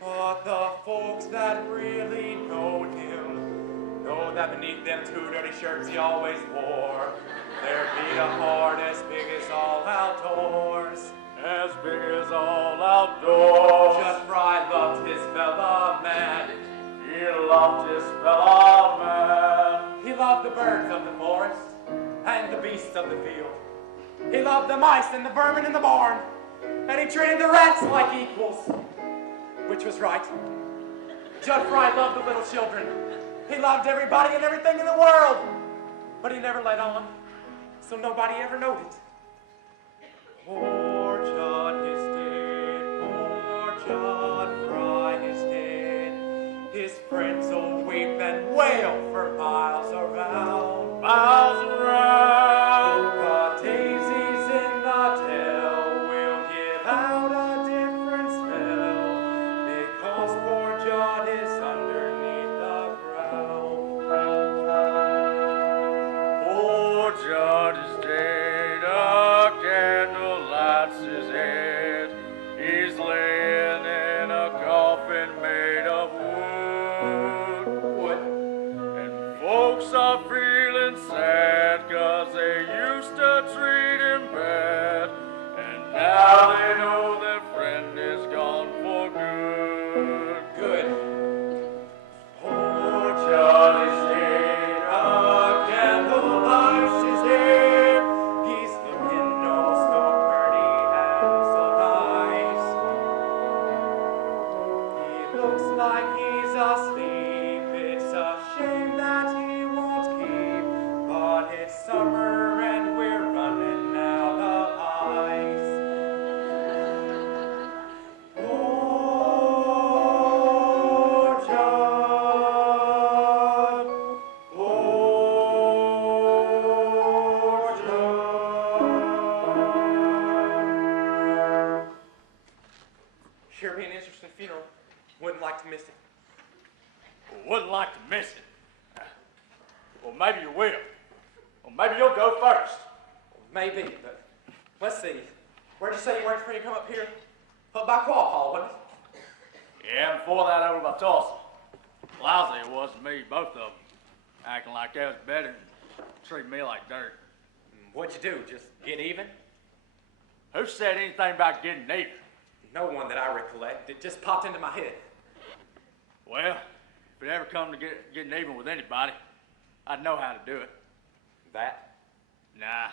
But the folks that really knowed him know that beneath them 2 dirty shirts he always wore, there beat a heart as big as all outdoors. As big as all outdoors. Judd Fry loved his fella man. He loved his fellow man. He loved the birds of the forest and the beasts of the field. He loved the mice and the vermin in the barn. And he treated the rats like equals, which was right. Judd Fry loved the little children. He loved everybody and everything in the world. But he never let on, so nobody ever noted. Poor Judd is dead, poor Judd Fry is dead. His friends will weep and wail for miles around. Miles around. The daisies in the dell will give out a different smell, because poor Judd is underneath the ground. Poor Judd is dead, a candle lights his head. He's laying in a coffin made of wood. Wood. And funeral. Wouldn't like to miss it. Well, wouldn't like to miss it. Well, maybe you will. Well, maybe you'll go first. Maybe, but let's see. Where'd you say you worked before you come up here? Up by Quapaw, wasn't it? Yeah, before that over by Tulsa. Lousy it was to me, both of them. Acting like they was better and treating me like dirt. What'd you do, just get even? Who said anything about getting even? No one that I recollect. It just popped into my head. Well, if it ever come to getting even with anybody, I'd know how to do it. That? Nah,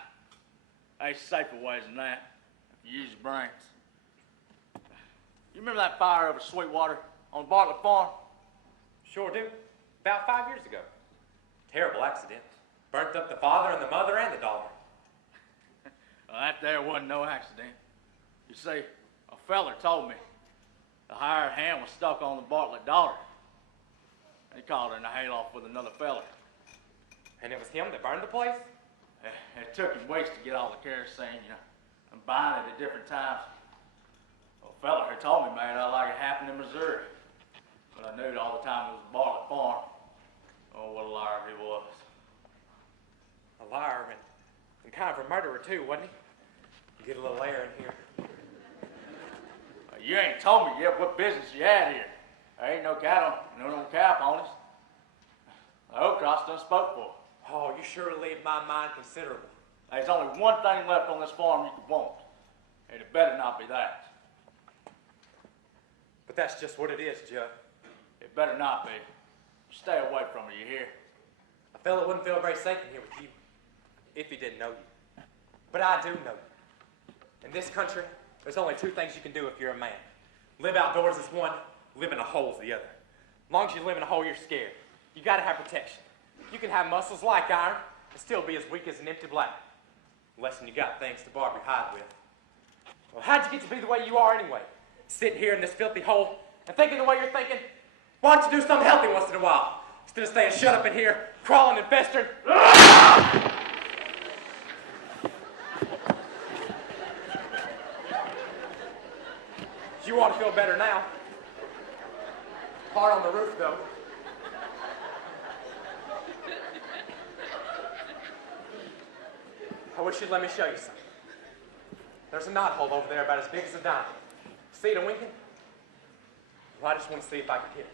there's safer ways than that, if you use your brains. You remember that fire over Sweetwater on Bartlett Farm? Sure do. About 5 years ago. Terrible accident. Burnt up the father and the mother and the daughter. Well, that there wasn't no accident. You see, a feller told me the hired hand was stuck on the Bartlett daughter. He called her in the hayloft with another feller. And it was him that burned the place? It took him weeks to get all the kerosene, and buying it at different times. Well, a fella here told me, man, like it happened in Missouri. But I knew it all the time it was Bartlett Farm. Oh, what a liar he was. A liar and kind of a murderer too, wasn't he? You get a little air in here. You ain't told me yet what business you had here. There ain't no cattle, no cap on us. The Oak Cross done spoke for. Oh, you sure relieved my mind considerable. There's only one thing left on this farm you could want, and it better not be that. But that's just what it is, Judd. It better not be. Stay away from it, you hear? A fella wouldn't feel very safe in here with you, if he didn't know you. But I do know you. In this country, there's only two things you can do if you're a man. Live outdoors is one, live in a hole is the other. As long as you live in a hole, you're scared. You gotta have protection. You can have muscles like iron and still be as weak as an empty bladder. Less than you got things to barb your hide with. Well, how'd you get to be the way you are anyway? Sitting here in this filthy hole and thinking the way you're thinking? Why don't you do something healthy once in a while? Instead of staying shut up in here, crawling and festering. You ought to feel better now. Hard on the roof, though. I wish you'd let me show you something. There's a knothole over there about as big as a dime. See it a winking? Well, I just want to see if I can hit it.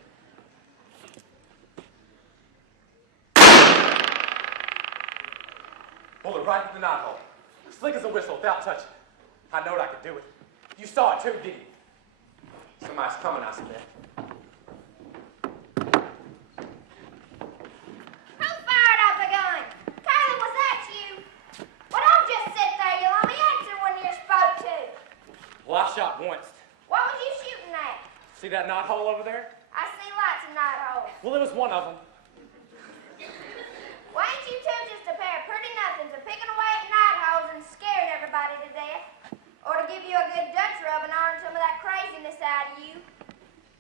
Pull it right through the knothole. Slick as a whistle without touching. I knowed I could do it. You saw it too, didn't you? Somebody's coming, I bet. Who fired up the gun? Caleb, was that you? Well, don't just sit there, you let me answer when you're spoke to. Well, I shot once. What was you shooting at? See that knothole over there? I see lots of knotholes. Well, it was one of them. Why ain't you two just a pair of pretty nothings of picking away at knotholes and scaring everybody to death? Or to give you a good Dutch rub and iron some of that craziness out of you.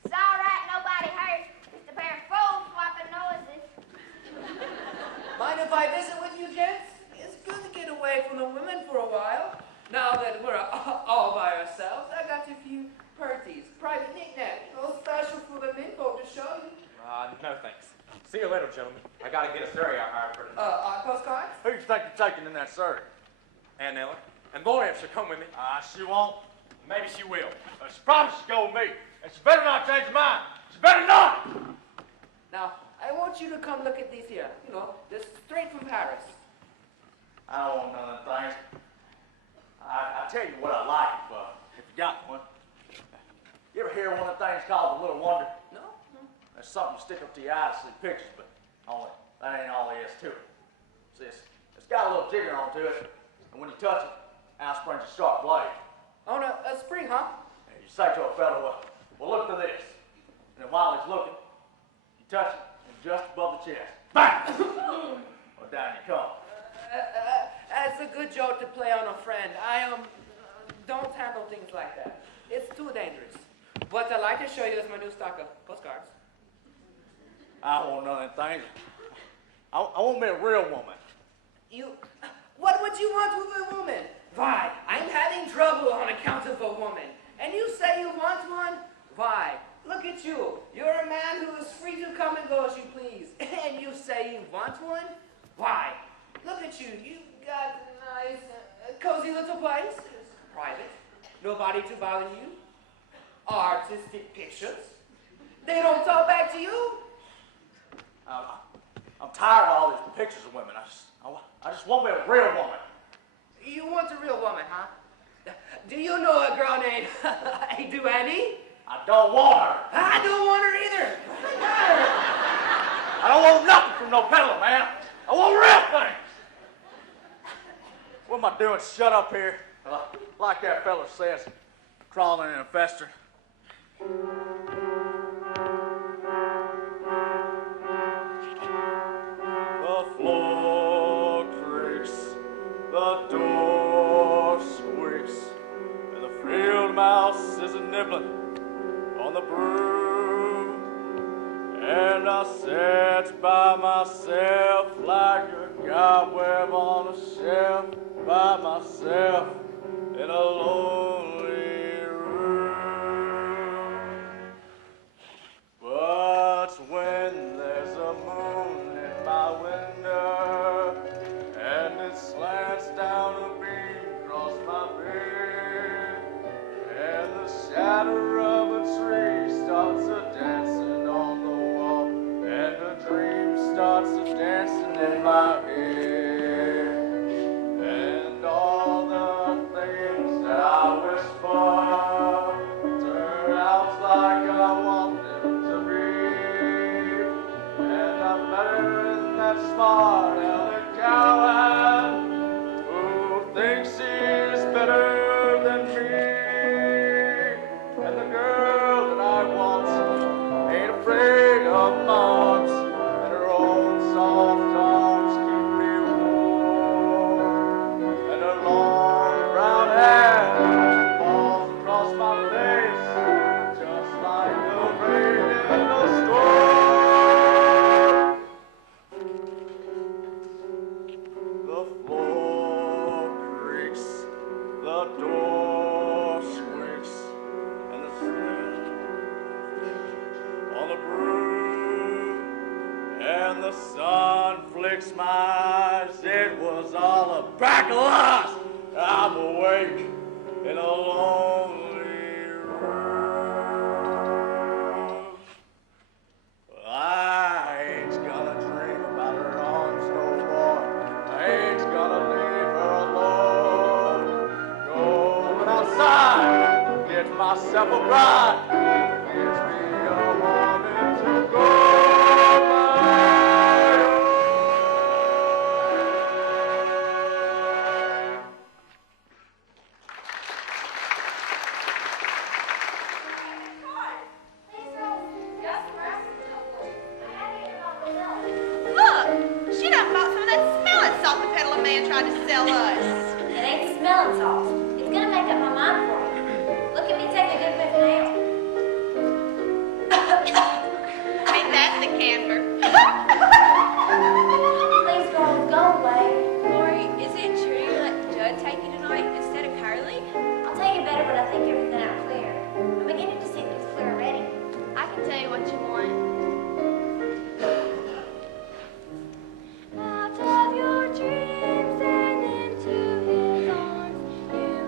It's all right, nobody hurt. Just a pair of fools swapping noises. Mind if I visit with you, gents? It's good to get away from the women for a while. Now that we're all by ourselves, I got you a few purties, private knickknacks, special for the men folk to show you. No thanks. See you later, gentlemen. I gotta get a surrey I hired for tonight. Postcards? Who you think you're taking in that surrey? Ann Ellen. And Gloria should come with me. She won't. Maybe she will. She promised to go with me. And she better not change her mind. She better not! Now, I want you to come look at these here. This straight from Paris. I don't want none of them things. I tell you what I like, if you got one. You ever hear one of the things called the Little Wonder? No. There's something to stick up to your eye to see pictures, but only that ain't all there is to it. See, it's got a little jigger onto it, and when you touch it, out springs a sharp blade. Oh, no, a spring, huh? And you say to a fellow, well, look to this. And then while he's looking, you touch it, and just above the chest, bang! Well, down you come. That's a good joke to play on a friend. I don't handle things like that. It's too dangerous. What I'd like to show you is my new stock of postcards. I don't want none of them things. I want me a real woman. What would you want with a woman? Why, I'm having trouble on account of a woman. And you say you want one? Why, at you. You're a man who is free to come and go as you please. And you say you want one? Why, look at you. You've got a nice, cozy little place. It's private. Nobody to bother you. Artistic pictures. They don't talk back to you. I'm tired of all these pictures of women. I just want me a real woman. You want a real woman, huh? Do you know a girl named Duanny? I don't want her. I don't want her either. I don't want nothing from no peddler, man. I want real things. What am I doing? Shut up here. Like that fella says, crawling in a fester. The floor creaks, the door squeaks, and the field mouse is a-nibbling on the broom. And I sit by myself like a cobweb on a shelf, by myself in a lonely room. But when there's a moon in my window and it slants down a beam across my bed, and the shadow of a tree starts a-dancing on the wall, and a dream starts a-dancing in my head, and all the things that I wish for turn out like I want them to be, and I'm better than that smart aleck coward who thinks he's better than me, and the girl that I want ain't afraid of moms, and her own soft arms keep me warm, and her long brown hair falls across my face just like the rain in a storm. The floor creaks, the door squeaks, and the sand on the broom, and the sun flicks my eyes. It was all a pack of lies. I'm awake in a lonely room. I ain't gonna dream about her arms no more. I ain't gonna leave her alone. Going outside, get myself a bride. Gives me a woman to go my own. Look, she done bought some of that smelling salt the peddler man tried to sell us. It ain't smelling sauce. It's gonna make up my mind for you. Look at me take a good whiff now. Ain't that the camper? Please, girls, go away. Lori, is it true you let Judd take you tonight instead of Carly? I'll tell you better when I think everything out clear. I'm beginning to think it's clear already. I can tell you what you want. Out of your dreams and into his arms, you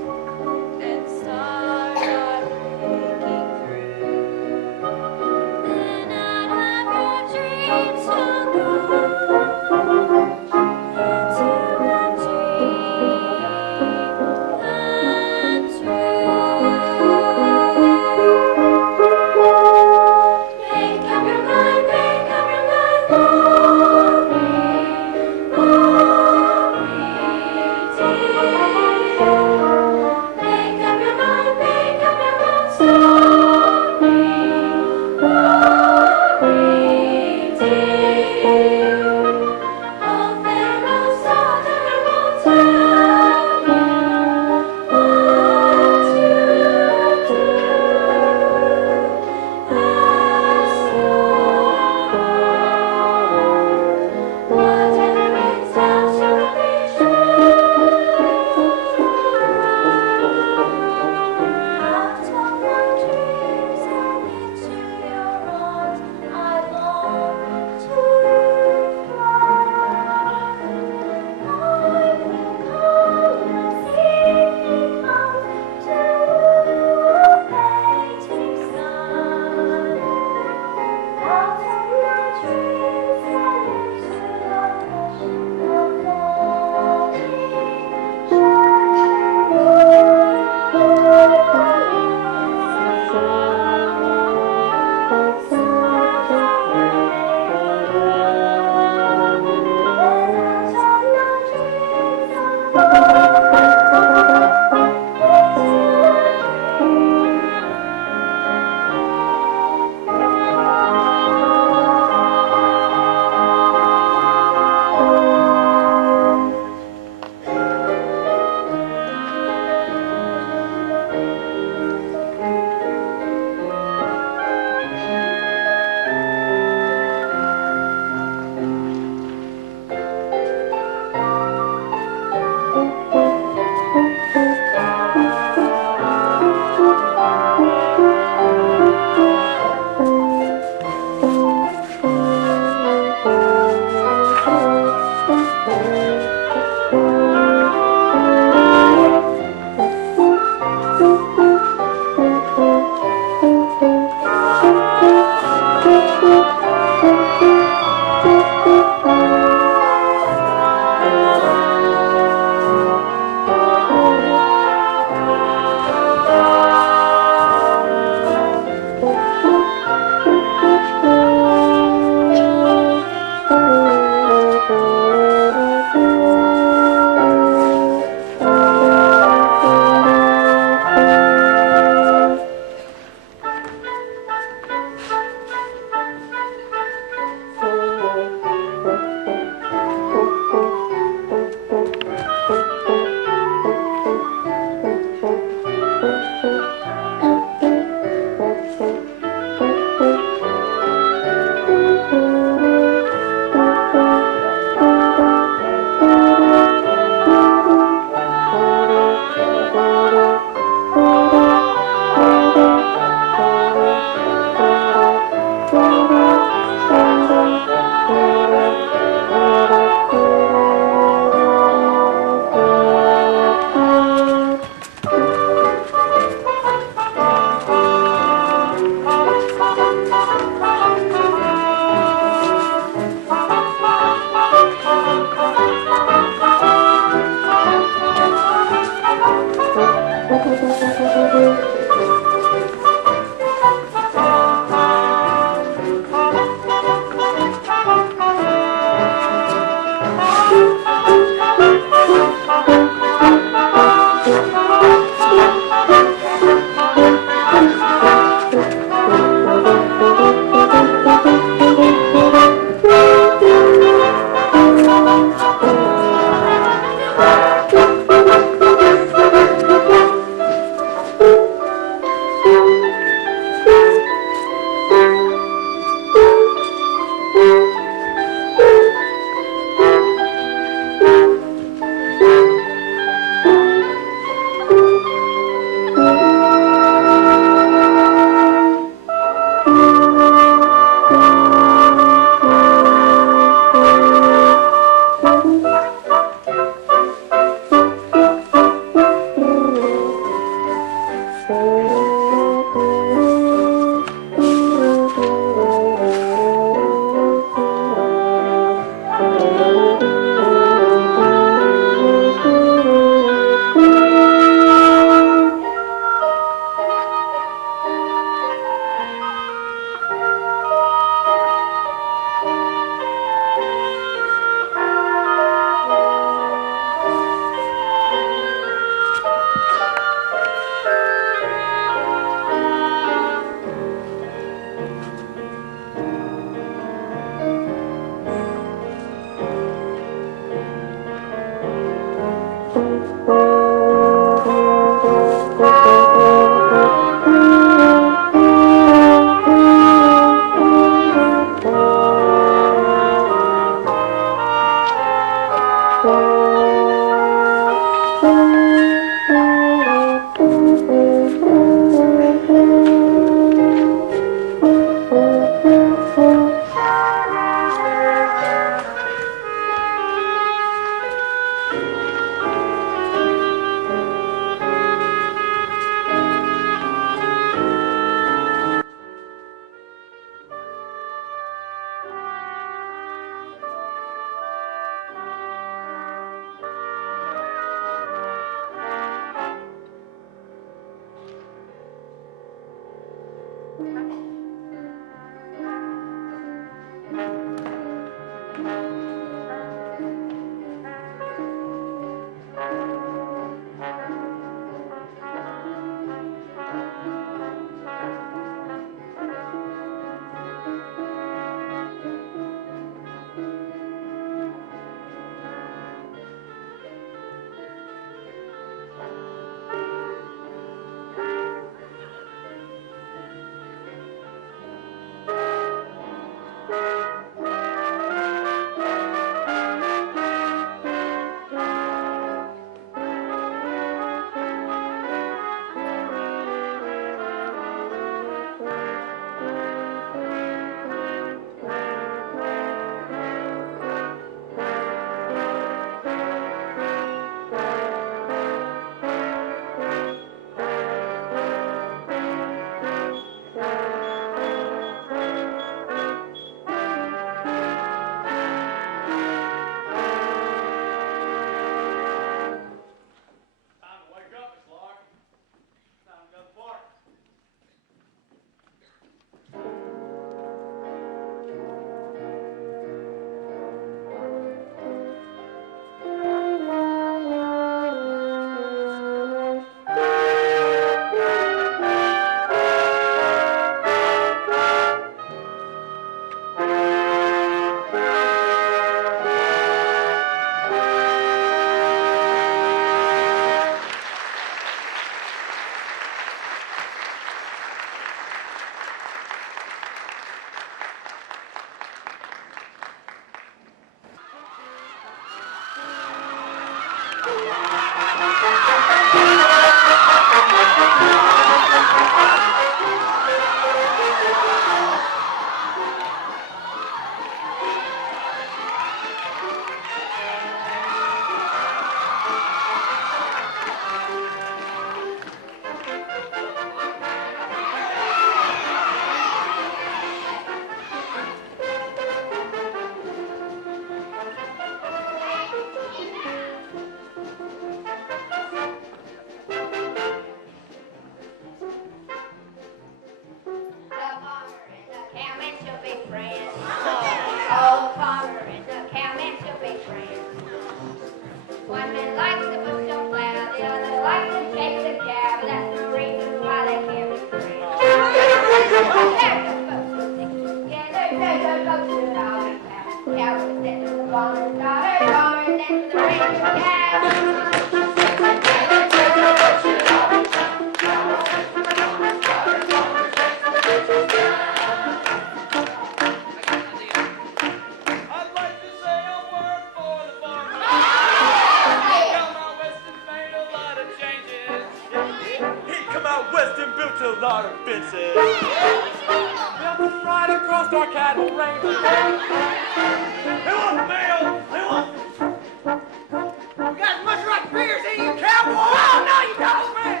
You got as much right beers in you, cowboy! Oh, no, you don't, man!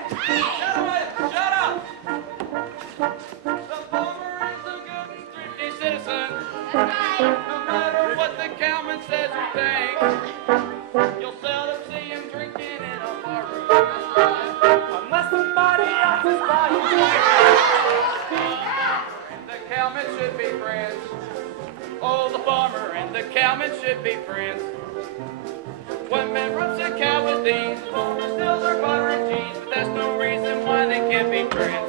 Shut and cowmen should be friends. One man rubs a cow with these, woman steals her butter and cheese, but that's no reason why they can't be friends.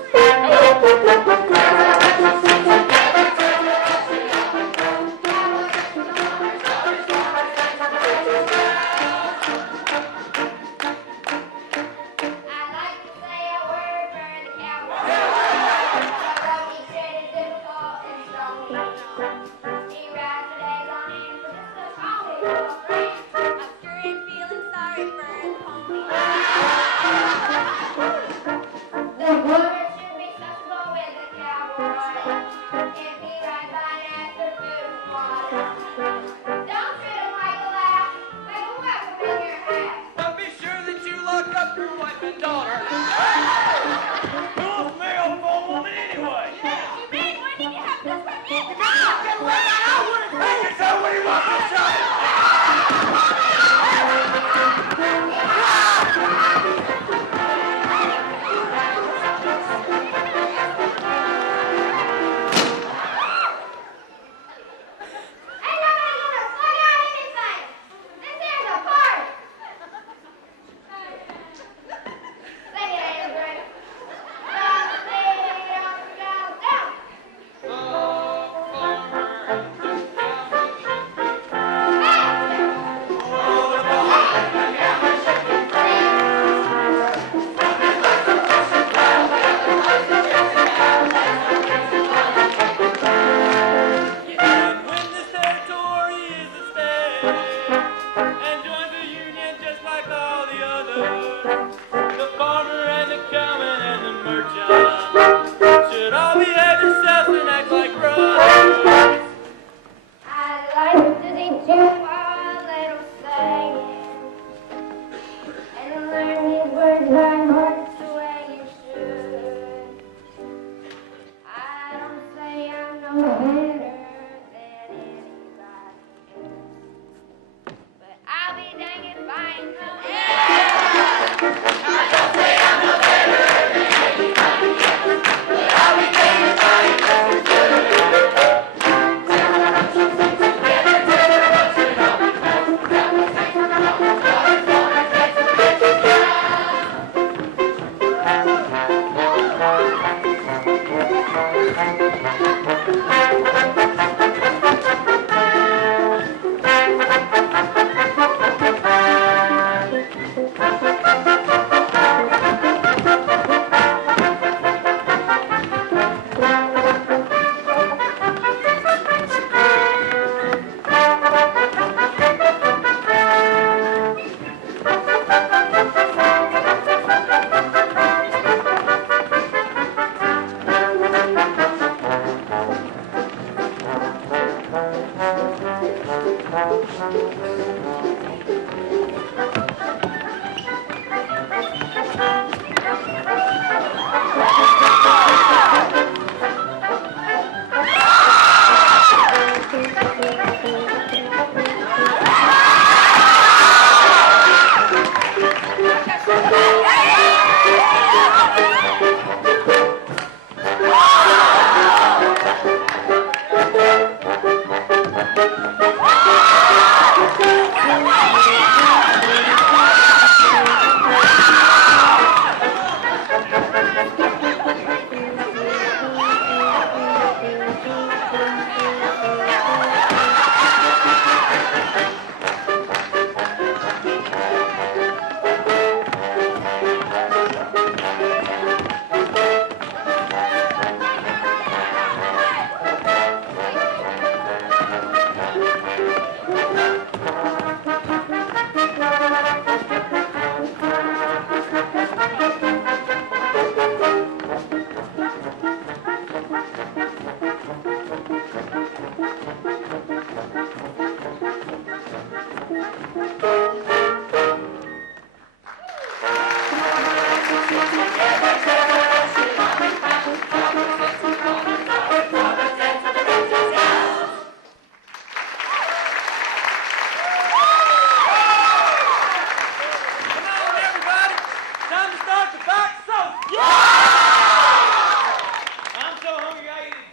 I'm so hungry I eat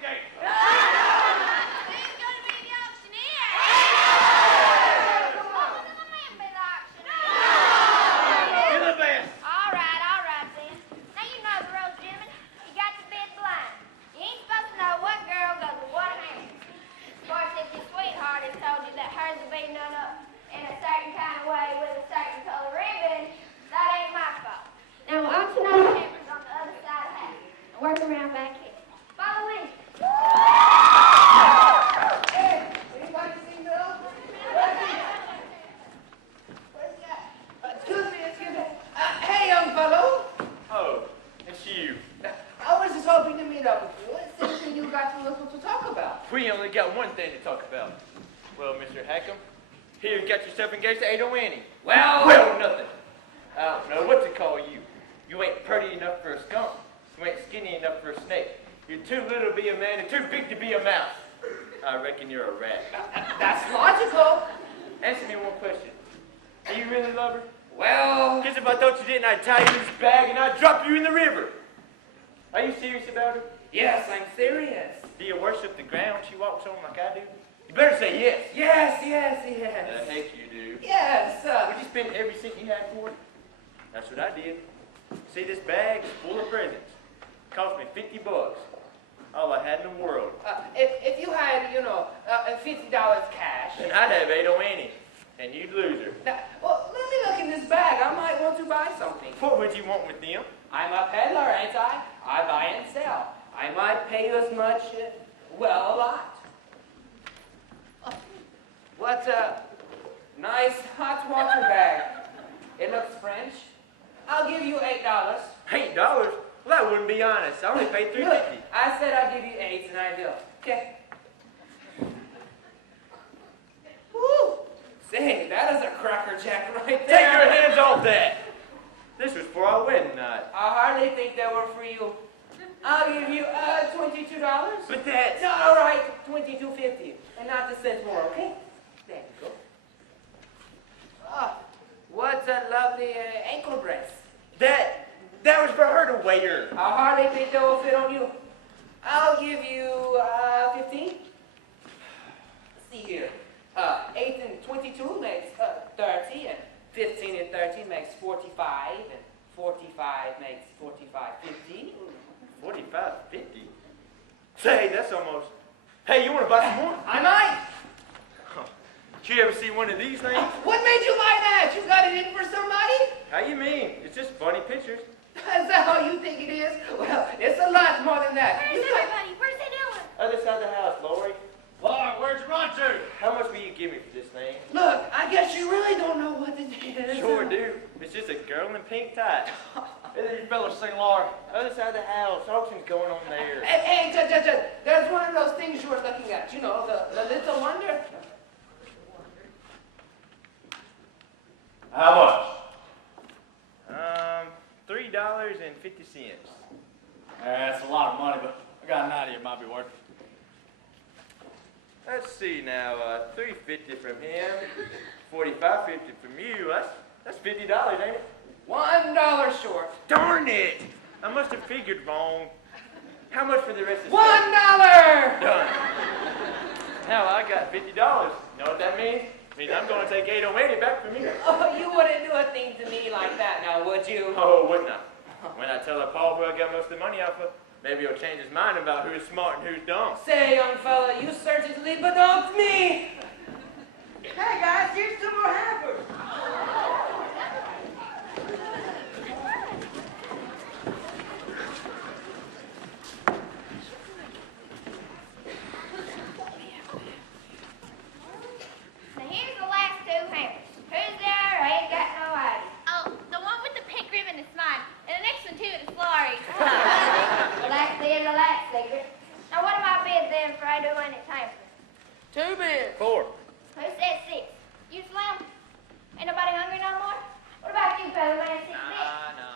up. What's anything you got to listen to talk about? We only got one thing to talk about. Well, Mr. Hackham, here you got yourself engaged to Ada Annie. Well, nothing. I don't know what to call you. You ain't pretty enough for a skunk. You ain't skinny enough for a snake. You're too little to be a man and too big to be a mouse. I reckon you're a rat. That's logical. Answer me one question. Do you really love her? Well, Because if I thought you didn't, I'd tie you in this bag and I'd drop you in the river. Are you serious about her? yes, I'm serious. Do you worship the ground she walks on like I do? You better say yes. Yes, yes, I yes. hate you do. Yes, Would you spend every cent you had for it? That's what I did. See, this bag's full of presents. Cost me $50. All I had in the world. if you had, $50 cash. And I'd have Ada Annie. And you'd lose her. Now, well, let me look in this bag. I might want to buy something. What would you want with them? I'm a peddler, ain't I? I buy and sell. I might pay you as much, a lot. What a nice hot water bag. It looks French. I'll give you $8. $8? Well, that wouldn't be honest. I only paid $3.50. Look, I said I'll give you 8 and I will. Okay. Woo! Say, that is a cracker jack right there. Take your hands off that! This was for our wedding night. I hardly think they were for you. I'll give you $22. But that's... No, all right, $22.50, and not a cent more, okay? There you go. Ah, what a lovely ankle brace. That was for her to wear. I hardly think they will fit on you. I'll give you 15. See here. 8 and 22 makes 30, and 15 and 13 makes 45, and 45 makes 45.50. $45.50? Say, that's almost... Hey, you want to buy some more? I might. Did you ever see one of these things? What made you buy that? You got it in for somebody? How you mean? It's just funny pictures. Is that how you think it is? Well, it's a lot more than that. Where's everybody? Where's they doing? Other side of the house, Lori. Lord, where'd you run to? How much will you give me for this thing? Look, I guess you really don't know what it is. Sure do. It's just a girl in pink tights. Hey, there you fellas sing, Laura. Other side of the house. Auction's going on there. Hey, there's one of those things you were looking at. You know, the little wonder. How much? $3.50. That's a lot of money, but I got an idea it might be worth it. Let's see now. $3.50 from him. $45.50 from you. That's $50, ain't it? $1 short. Darn it! I must have figured wrong. How much for the rest of the $1. Done. Now I got $50. Know what that means? It means I'm going to take Ada Annie back from you. Oh, you wouldn't do a thing to me like that now, would you? Oh, wouldn't I? When I tell Paul who I got most of the money off of, maybe he'll change his mind about who's smart and who's dumb. Say, young fella, you certainly bedogged me. Hey guys, here's two more hampers. Now here's the last 2 hampers. Who's there? I ain't got no idea. Oh, the one with the pink ribbon is mine, and the next one too is Laurie's. Well, that's the end of that secret. Now what am I bid then for I do any hampers? 2 bids. 4. Who said 6? You Slim? Ain't nobody hungry no more? What about you, fella man? 6 bits? No.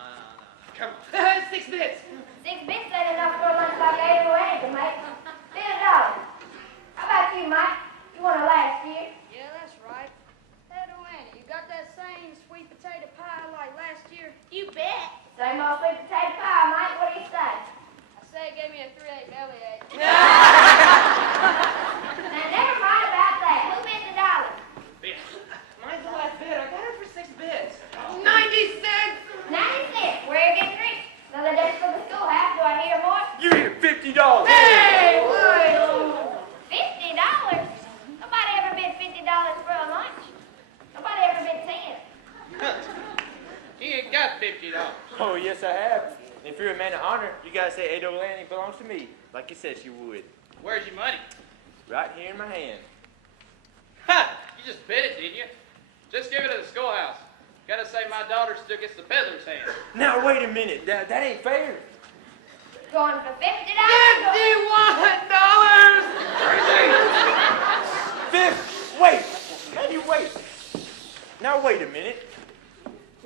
Come on. 6 bits. 6 bits ain't enough for a lunch like Ada Annie can make. Bid $1. How about you, Mike? You want a last year? Yeah, that's right. Ada Annie, you got that same sweet potato pie like last year? You bet. Same old sweet potato pie, Mike. What do you say? I say it gave me a 3/8 bellyache. Now never mind about that. Who bid the $1? Mine's the last bid. I got it for 6 bits. 90 cents. 90 cents. We're getting rich. Another day for the schoolhouse. Do I hear more? You hear $50. Hey, why? $50? Nobody ever bid $50 for a lunch. Nobody ever bid 10. You ain't got $50. Oh, yes, I have. If you're a man of honor, you gotta say Ada Annie belongs to me, like you said she would. Where's your money? Right here in my hand. Ha! You just bid it, didn't you? Just give it to the schoolhouse. Gotta say my daughter still gets the peddler's hand. Now, wait a minute. That ain't fair. Going for $50? Now wait a minute.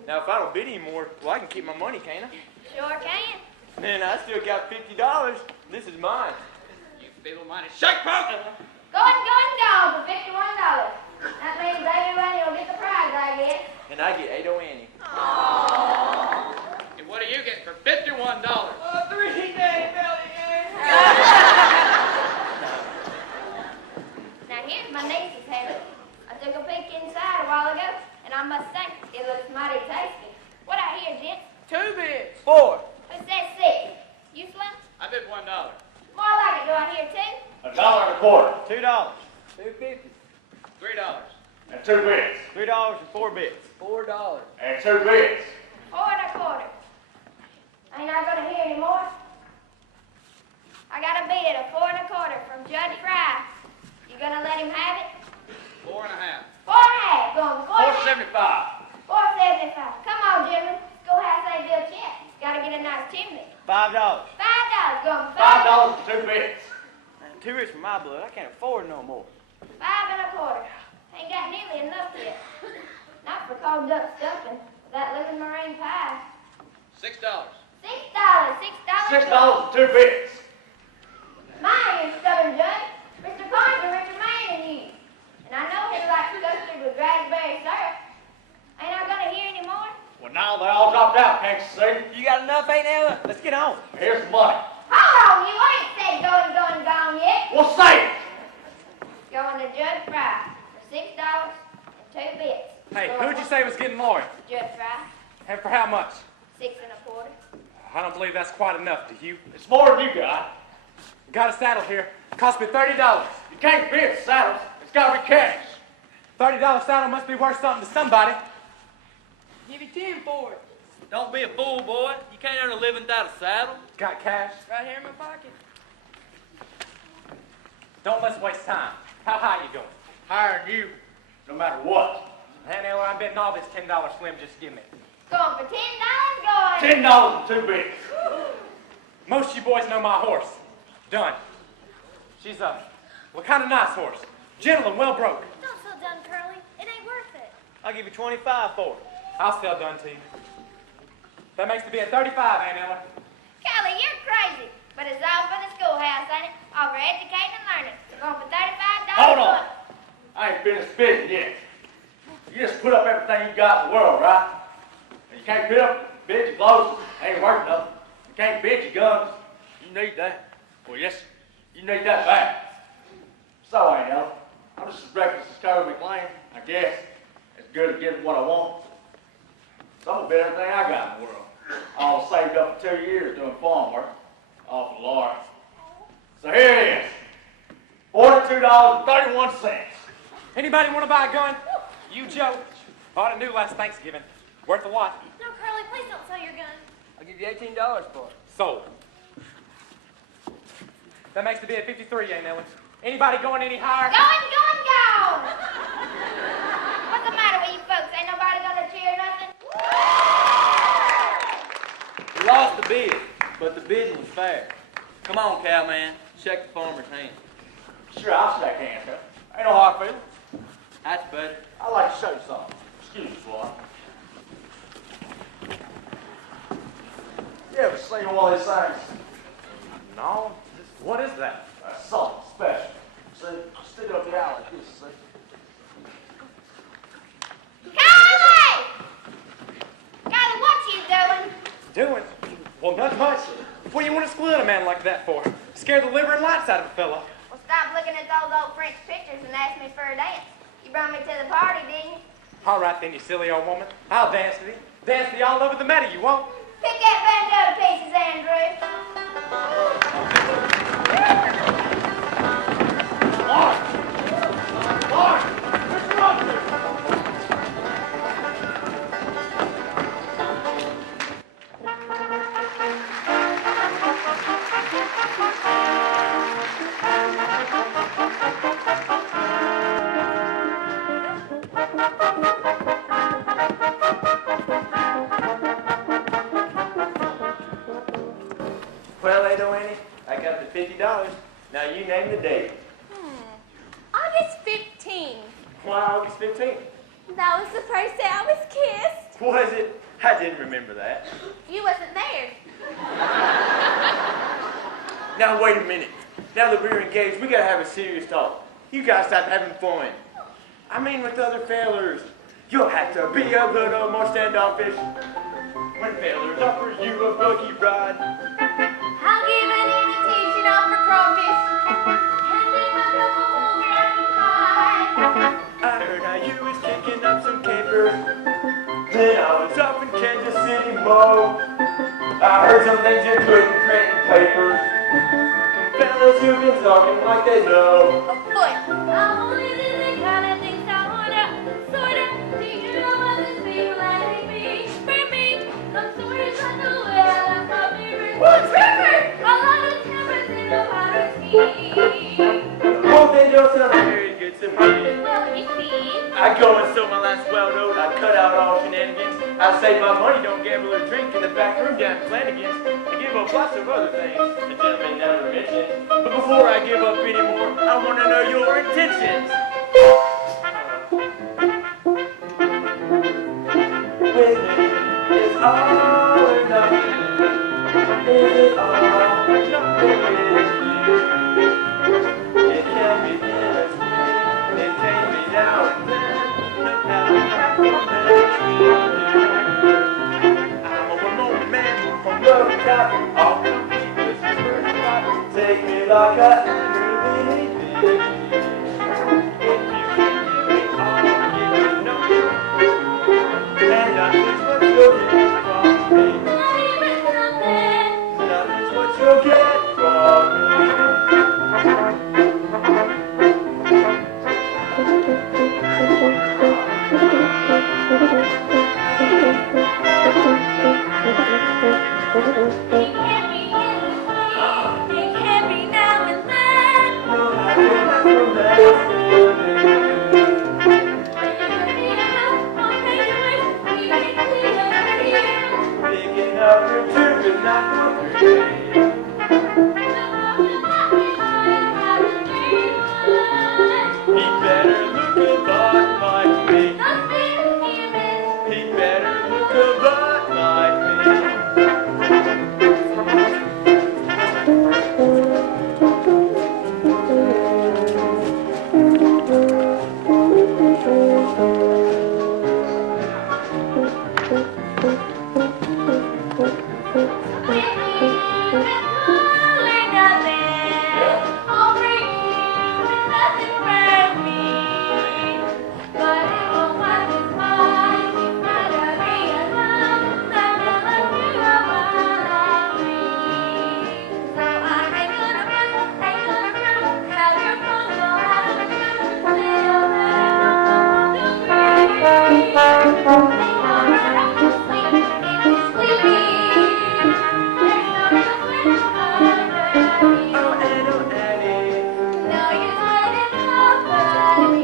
Now if I don't bid anymore, well, I can keep my money, can't I? Sure can. Man, I still got $50. This is mine. You feeble-minded shakepoke! Go for $51. That means David Rennie will get the prize, I guess. And I get 8 Annie. And what do you get for $51? Now here's my niece's hammock. I took a peek inside a while ago, and I must say, it looks mighty tasty. What I hear, gents? 2 bids. 4. Who says 6? You, Slim? I bid $1. More like it. Do I hear 2? $1.25. $2. $2.50. $3. And 2 bids. $3 and 4 bids. $4. And 2 bids. 4 1/4. Ain't I gonna hear any more? I got a bid of 4 1/4 from Judge Fry. You gonna let him have it? 4 1/2. 4 1/2. Going for 475. 4.75. Come on, gentlemen. Schoolhouse ain't built yet. Gotta get a nice chimney. $5. $5. Going for $5 and 2 bids. Man, too rich for my blood. I can't afford no more. 5 1/4. Ain't got nearly enough yet. Not for cold duck stuffing. That living marine pie. $6. $6. $6 and 2 bids. My, you stubborn judge. Mr. Carnes a richer man than you. And I know he likes custard with raspberry syrup. Ain't I gonna hear any more? Well, now they all dropped out, can't you see? You got enough, ain't Ella? Let's get on. Here's the money. Hold on, you ain't said gone yet. Well, say it. Going to Judge Fry for $6 and 2 bits. Hey, who'd you say was getting Laurie? Judge Fry, And for how much? 6 1/4. I don't believe that's quite enough, do you? It's more than you got. Got a saddle here. Cost me $30. You can't bid saddles. It's got to be cash. $30 saddle must be worth something to somebody. Give you 10 for it. Don't be a fool, boy. You can't earn a living without a saddle. Got cash? Right here in my pocket. Don't let's waste time. How high you going? Higher than you, no matter what. Man, Ella, I'm betting all this $10 Slim just give me. Going for $10, going. $10 and 2 bids. Most of you boys know my horse. Done. She's what kind of nice horse? Gentle and well broke. Don't feel done, Curly. It ain't worth it. I'll give you 25 for it. I'll sell Done to you. That makes the bid 35, Aunt Ella. Kelly, you're crazy. But it's all for the schoolhouse, ain't it? All for educating and learning. We're going for $35. Hold on. I ain't finished bidding yet. You just put up everything you got in the world, right? And you can't bid your clothes. Ain't worth nothing. You can't bid your guns. You need that. Well, yes, you need that back. So, ain't know. I'm just as reckless as Cody McLean, I guess. As good at getting what I want. So I'm gonna bid everything I got in the world. All saved up for 2 years doing farm work. All for Laura. So here it is. $42.31. Anybody want to buy a gun? You, Joe? Bought a new last Thanksgiving. Worth a lot. No, Curly, please don't sell your gun. I'll give you $18 for it. Sold. That makes the bid 53, Aunt Ella. Anybody going any higher? Going. What's the matter with you folks? Ain't nobody gonna cheer nothing? We lost the bid, but the bidding was fair. Come on, cowman. Shake the farmer's hand. Sure, I'll shake hands, huh? Ain't no hard feeling. That's better. I'd like to show you something. Excuse me, Laura. You ever seen one of these things? No. What is that? That's something special. See, stick it up the alley like this, see? Kylie, what you doing? Doing? Well, not much. What do you want to squeal at a man like that for? Scare the liver and lights out of a fella. Well, stop looking at those old French pictures and ask me for a dance. You brought me to the party, didn't you? All right then, you silly old woman. I'll dance with you. Dance with you all over the meadow, you won't? Pick that banjo to pieces, Andrew. Laura! What you up to? Well, Ado Annie, I got the $50. Now you name the date. August 15. Why August 15th? That was the first day I was kissed. Was it? I didn't remember that. You wasn't there. Now wait a minute. Now that we're engaged, we gotta have a serious talk. You gotta stop having fun. I mean with other fellers. You'll have to be a little more standoffish. When fellers offers you a buggy ride. I'll give an invitation off for crawfish. And leave my couple gratified. I heard how you was kicking up some capers. Then I was up in Kansas City, Mo. I heard some things you couldn't print in papers. Some fellas who've been talking like they know. A foot. I'm only the kind of things I sorta, do you know what this people like me? For me, some stories like the way I left my favorite. What's River? A lot of tempers in the water tea. The whole thing don't sound very good to me. Well, you see. I go and sow my last wild oat. I cut out all shenanigans. I save my money, don't gamble or drink in the back room down at Flanagan's. I give up lots of other things the gentleman never mentioned. But before I give up any more, I want to know your intentions. Winning is all or nothing. Is it all or nothing with you? It can be bittersweet. It takes me now and then. No matter how I'm a one-moment man from Love Top. All the people is take me like I really did. If you can give me all, give me no. And nothing's what you'll get from me. Nothing's what you'll get from me. It can be now and then. No happiness from that picking up her two good night for three. He better look a lot like me. He better look a lot like me.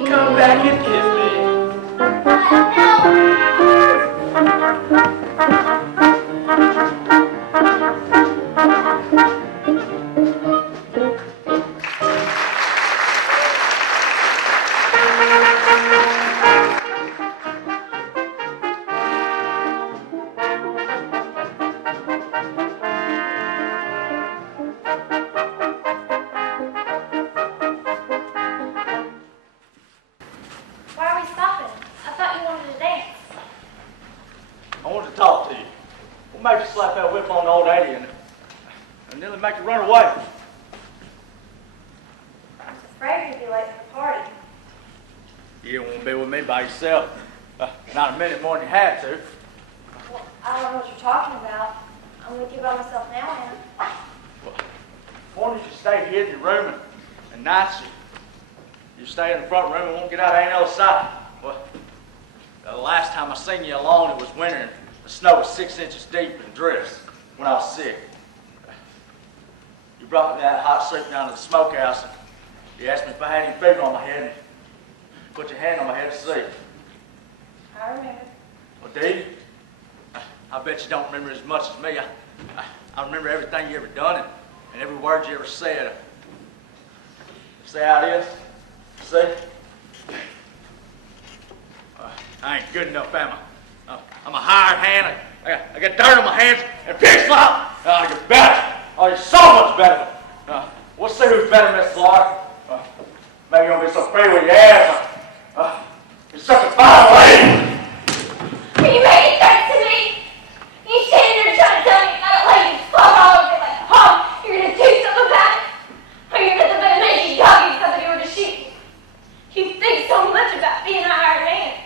Come back and kiss me. Why are we stopping? I thought you wanted to dance. I wanted to talk to you. What made you slap that whip on old Eddie and nearly make you run away? I was afraid you'd be late for the party. You won't be with me by yourself. Not a minute more than you had to. Well, I don't know what you're talking about. I'm with you by myself now, Anna. Why don't you stay here in your room and nights you stay in the front room and won't get out of any other side? Well, the last time I seen you alone, it was winter and the snow was 6 inches deep and drifts when I was sick. You brought me that hot soup down to the smokehouse and you asked me if I had any fever on my head and put your hand on my head to see. I remember. Well, did you? I bet you don't remember as much as me. I remember everything you ever done and every word you ever said. See how it is? See? I ain't good enough, am I? I'm a hired hand. I got dirt on my hands and pig slop. You're better. Oh, you're so much better. We'll see who's better, Miss Clark. Maybe you won't be so free with your ass. You're such a fine lady. Are you making threats to me? You standing there trying to tell me if I don't let you fuck all over like a hog, you're gonna do something about it? Or you're gonna let me dog you somebody or to shoot you? You think so much about being a hired man.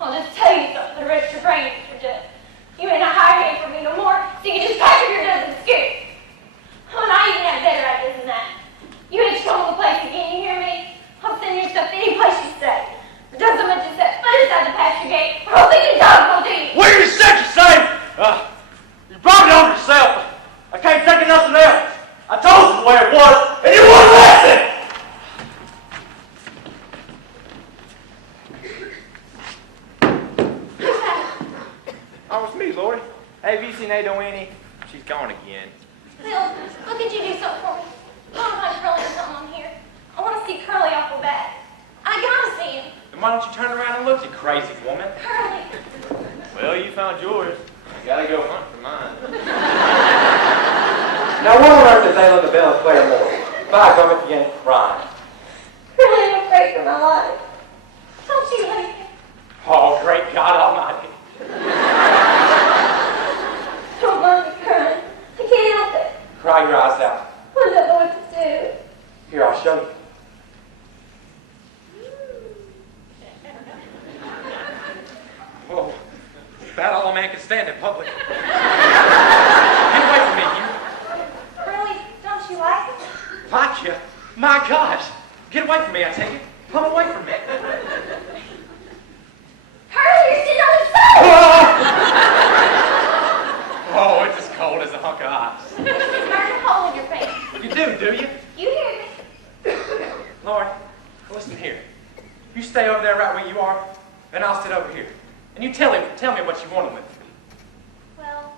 I'll just tell you something for the rest of your brain, Mr. Judd. You ain't a hired man for me no more, so you can just pack up your nuts and scoot. Oh, and I even have better ideas than that. You ain't come to the place again, you hear me? I'll send your stuff any place you say. But don't so much as set foot inside the pasture gate, or I'll think the dog will do you. What do you say? You brought it on yourself. I can't take nothing else. I told you the way it was, and you wouldn't listen. Oh, it's me, Lori. Hey, have you seen Ada Winnie? She's gone again. Phil, look at you do something for me. I want to find Curly or something on here. I want to see Curly awful bad. I gotta see him. Then why don't you turn around and look, you crazy woman? Curly. Well, you found yours. You gotta go hunt for mine. Now, what on earth is Ayla the Bell and Claire Moore? By gum, if you ain't crying. Curly, I'm afraid for my life. Don't you leave me. Oh, great God Almighty. Don't mind me crying. I can't help it. Cry your eyes out. I don't know what to do. Here, I'll show you. Whoa. About all a man can stand in public. Get away from me, you. Curly, don't you like it? Like you? My gosh. Get away from me, I take it. Come away from me. Curly, you're sitting on the sofa! Oh, it's as cold as a hunk of ice. You should burn a hole in your face. You do you? You hear me? Lori, listen here. You stay over there right where you are, and I'll sit over here. And you tell me what you want him with. Well,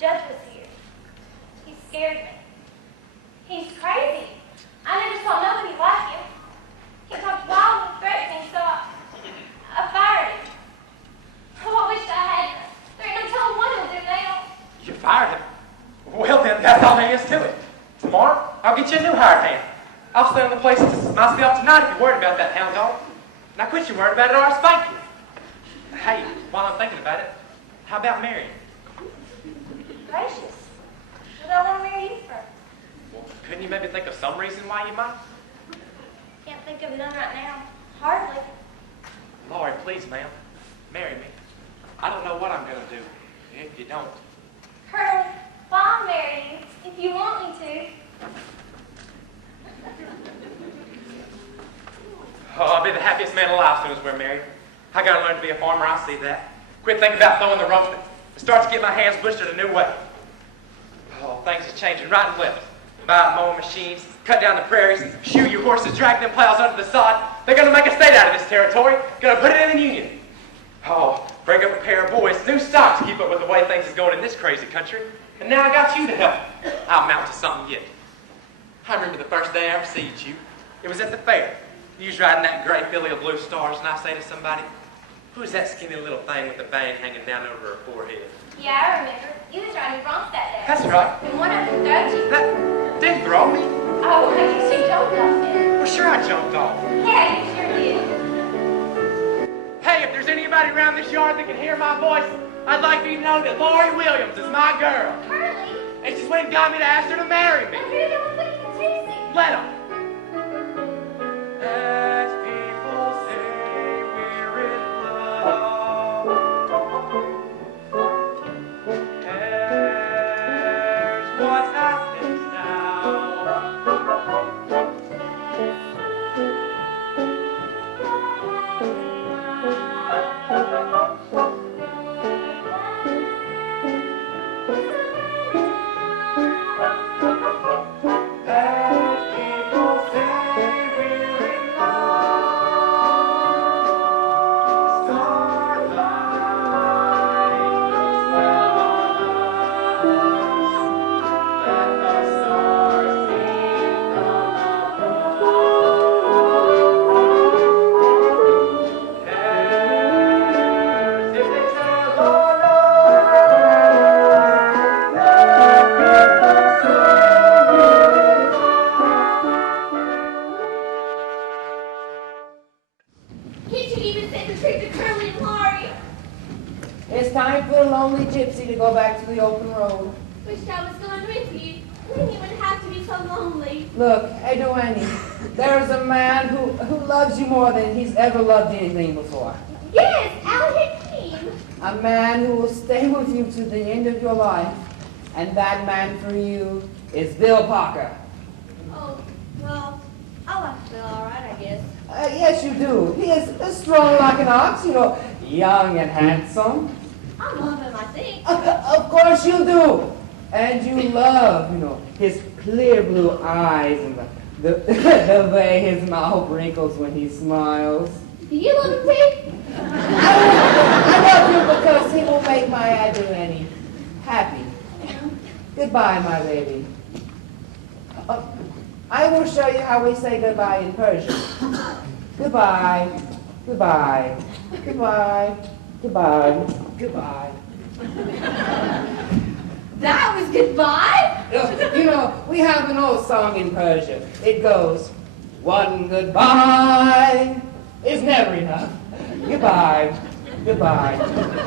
Judge was here. He scared me. He's crazy. I never saw nobody like him. He talked wild and threatening, so I fired him. Oh, I wish I hadn't. There ain't no telling what he'll do now. You fired him? Well, then, that's all there is to it. Tomorrow, I'll get you a new hired hand. I'll stay on the place myself tonight if you're worried about that hound dog. Now quit your worrying about it or I'll spank you. Hey, while I'm thinking about it, how about marrying? Gracious. What do I want to marry you for? Well, couldn't you maybe think of some reason why you might? Can't think of none right now. Hardly. Lori, please, ma'am, marry me. I don't know what I'm going to do if you don't. Curly, well, I'll marry you if you want me to. Oh, I'll be the happiest man alive as soon as we're married. I gotta learn to be a farmer, I see that. Quit thinking about throwing the rope and start to get my hands bushed a new way. Oh, things are changing right and left. Buy mowing machines, cut down the prairies, shoe your horses, drag them plows under the sod. They're gonna make a state out of this territory, gonna put it in the Union. Oh, bring up a pair of boys, new stock to keep up with the way things is going in this crazy country. And now I got you to help. I'll mount to something yet. I remember the first day I ever seen you. It was at the fair. You was riding that gray filly of blue stars, and I say to somebody, who's that skinny little thing with the bang hanging down over her forehead? Yeah, I remember. You was riding broncs that day. That's right. And one of them throwed you. That didn't throw me. Oh, I guess you jumped off it. Well, sure I jumped off. Yeah, you sure did. Hey, if there's anybody around this yard that can hear my voice, I'd like for you to know that Lori Williams is my girl. Curly. And she's went and got me to ask her to marry me. And you're the one putting the tizzy. Let 'em. As people say we're in love, there's what happens now. go back to the open road. Wish I was going with you. Then you wouldn't have to be so lonely. Look, hey, Duane, there's a man who loves you more than he's ever loved anything before. Yes, Al Hakeem. A man who will stay with you to the end of your life. And that man for you is Bill Parker. Oh, well, I like Bill all right, I guess. Yes, you do. He is strong like an ox, young and handsome. I love him, I think. Of course you do. And you love, his clear blue eyes and the way his mouth wrinkles when he smiles. Do you love him, too? I love you because he will make my Aduani happy. Goodbye, my baby. I will show you how we say goodbye in Persian. Goodbye, goodbye, goodbye, goodbye, goodbye. That was goodbye? We have an old song in Persia. It goes, one goodbye is never enough. Goodbye, goodbye,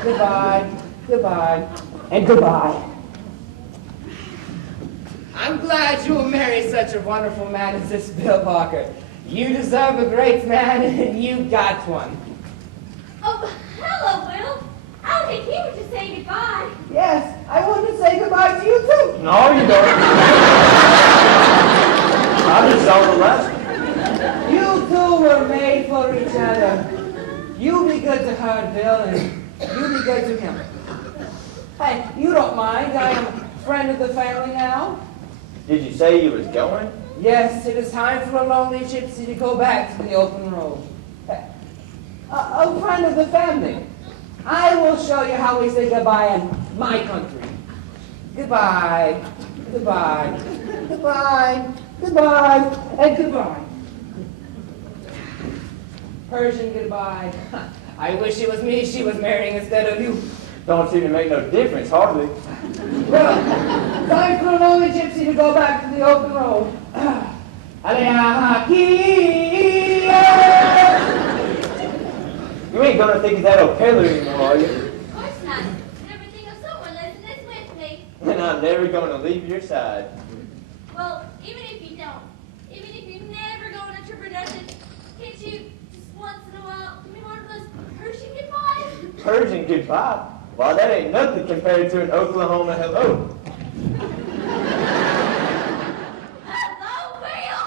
goodbye, goodbye, and goodbye. I'm glad you will marry such a wonderful man as this Bill Parker. You deserve a great man, and you got one. Oh, hello, Bill. Al Hakeem was just saying goodbye. Yes, I want to say goodbye to you, too. No, you don't. I just saw the lesson. You two were made for each other. You be good to her, Bill, and you be good to him. Hey, you don't mind. I am a friend of the family now. Did you say you was going? Yes, it is time for a lonely gypsy to go back to the open road. A friend of the family. I will show you how we say goodbye in my country. Goodbye, goodbye, goodbye, goodbye, and goodbye. Persian goodbye. I wish it was me she was marrying instead of you. Don't seem to make no difference, hardly. Well, time for a lonely gypsy to go back to the open road. You ain't gonna think of that O'Kelly anymore, are you? Of course not. Never think of someone listening with me. And I'm never gonna leave your side. Well, even if you don't, even if you never go on a trip or nothing, can't you just once in a while give me one of those Persian goodbyes? Persian goodbye? Why, that ain't nothing compared to an Oklahoma hello. Hello, Bill!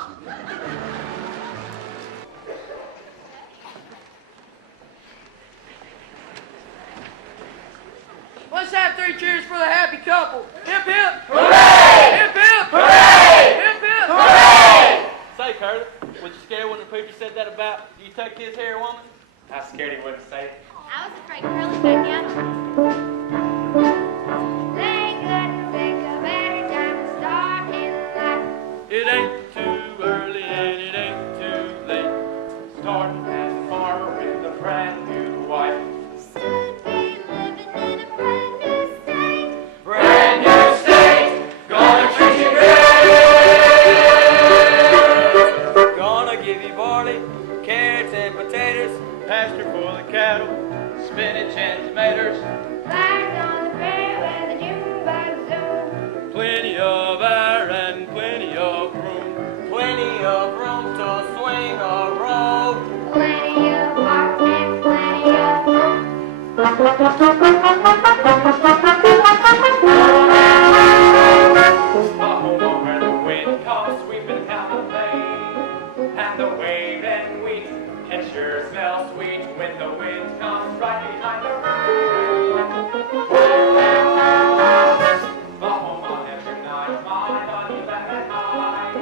Let's have 3 cheers for the happy couple. Hip hip! Hooray! Hip hip! Hooray! Hip hip! Hooray! Say, Curtis, was you scared when the preacher said that about you tucked his hair, woman? I was scared he wouldn't say it. I was afraid Curly back out. Thank goodness think of every time we start in life. It ain't too early and it ain't too late. Starting as a farmer with a brand new wife. Soon be living in a brand new state. Brand new state, gonna treat you great. Gonna give you barley, carrots and potatoes, pasture for the cattle, spinach and tomatoes, Flags on the fair where the jukebox zone. plenty of air and plenty of room to swing a rope. Plenty of hearts and plenty of hope. Oklahoma where the wind comes sweeping down the plain. And the waving wheat can sure smell sweet when the wind comes right behind the rain. Oklahoma every night, my honey left behind.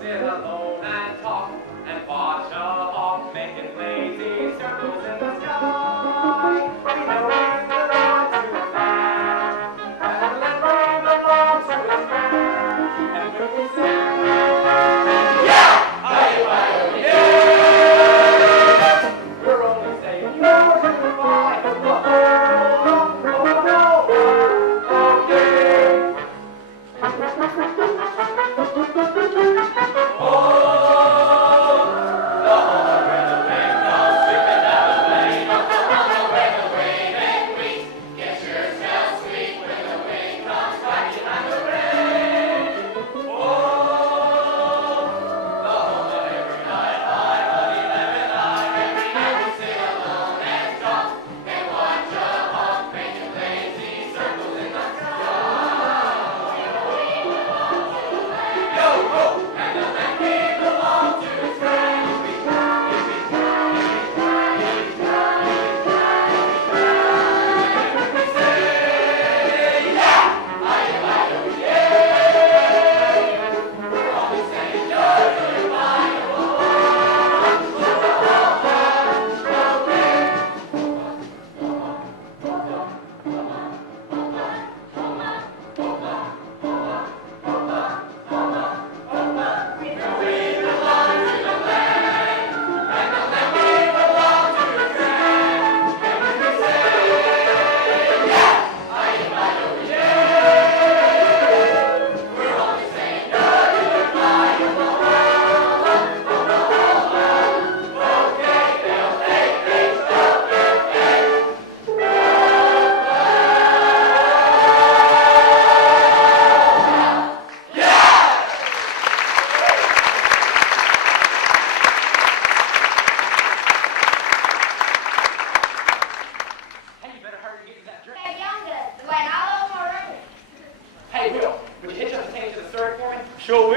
Sit alone and talk and watch a hawk making lazy circles in the sky. We know he's belong to his man, and let rain belong to his man. And we will sing, yeah, yeah. We're only saying, yeah.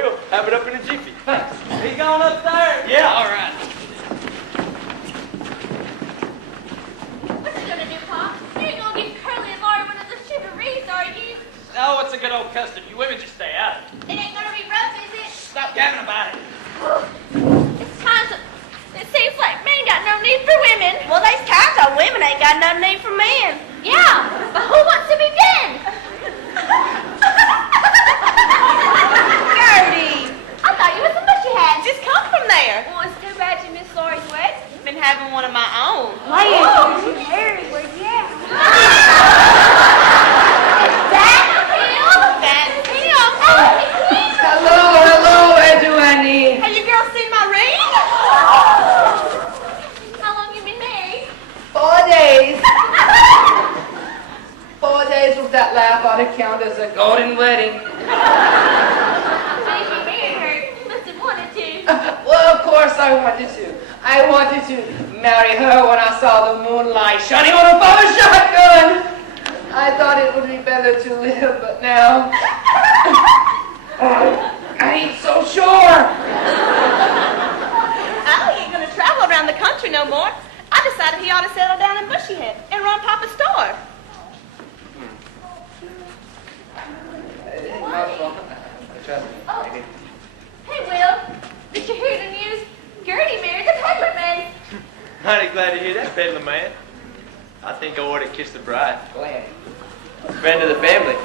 will. Have it up in a jiffy. Thanks. He going upstairs? Yeah. All right. What you gonna do, Pop? You ain't gonna give Curly and Laurie one of those shiveries, are you? No, it's a good old custom. You women just stay out of it. It ain't gonna be rough, is it? Stop gabbing about it. It's times that it seems like men got no need for women. Well, there's times our women ain't got no need for men. Yeah, but who wants to be Ben? Gertie, I thought you was a mushy hat. just come from there. Well, it's too bad you missed Laurie's wedding. Been having one of my own. Harry, where's he at? That's him. Hello, Eduani. Have you girls seen my ring? How long you been married? 4 days. 4 days with that laugh ought to count as a golden wedding. So if you married her, you must have wanted to. Well, of course I wanted to. I wanted to marry her when I saw the moonlight shining on a fire shotgun. I thought it would be better to live, but now I ain't so sure. Allie ain't gonna travel around the country no more. I decided he ought to settle down in Bushyhead and run Papa's store. Trust me, I did. Hey, Will, did you hear the news? Gertie married the peddler man. Mighty glad to hear that, Bedlam man. I think I ought to kiss the bride. Go ahead. Friend of the family,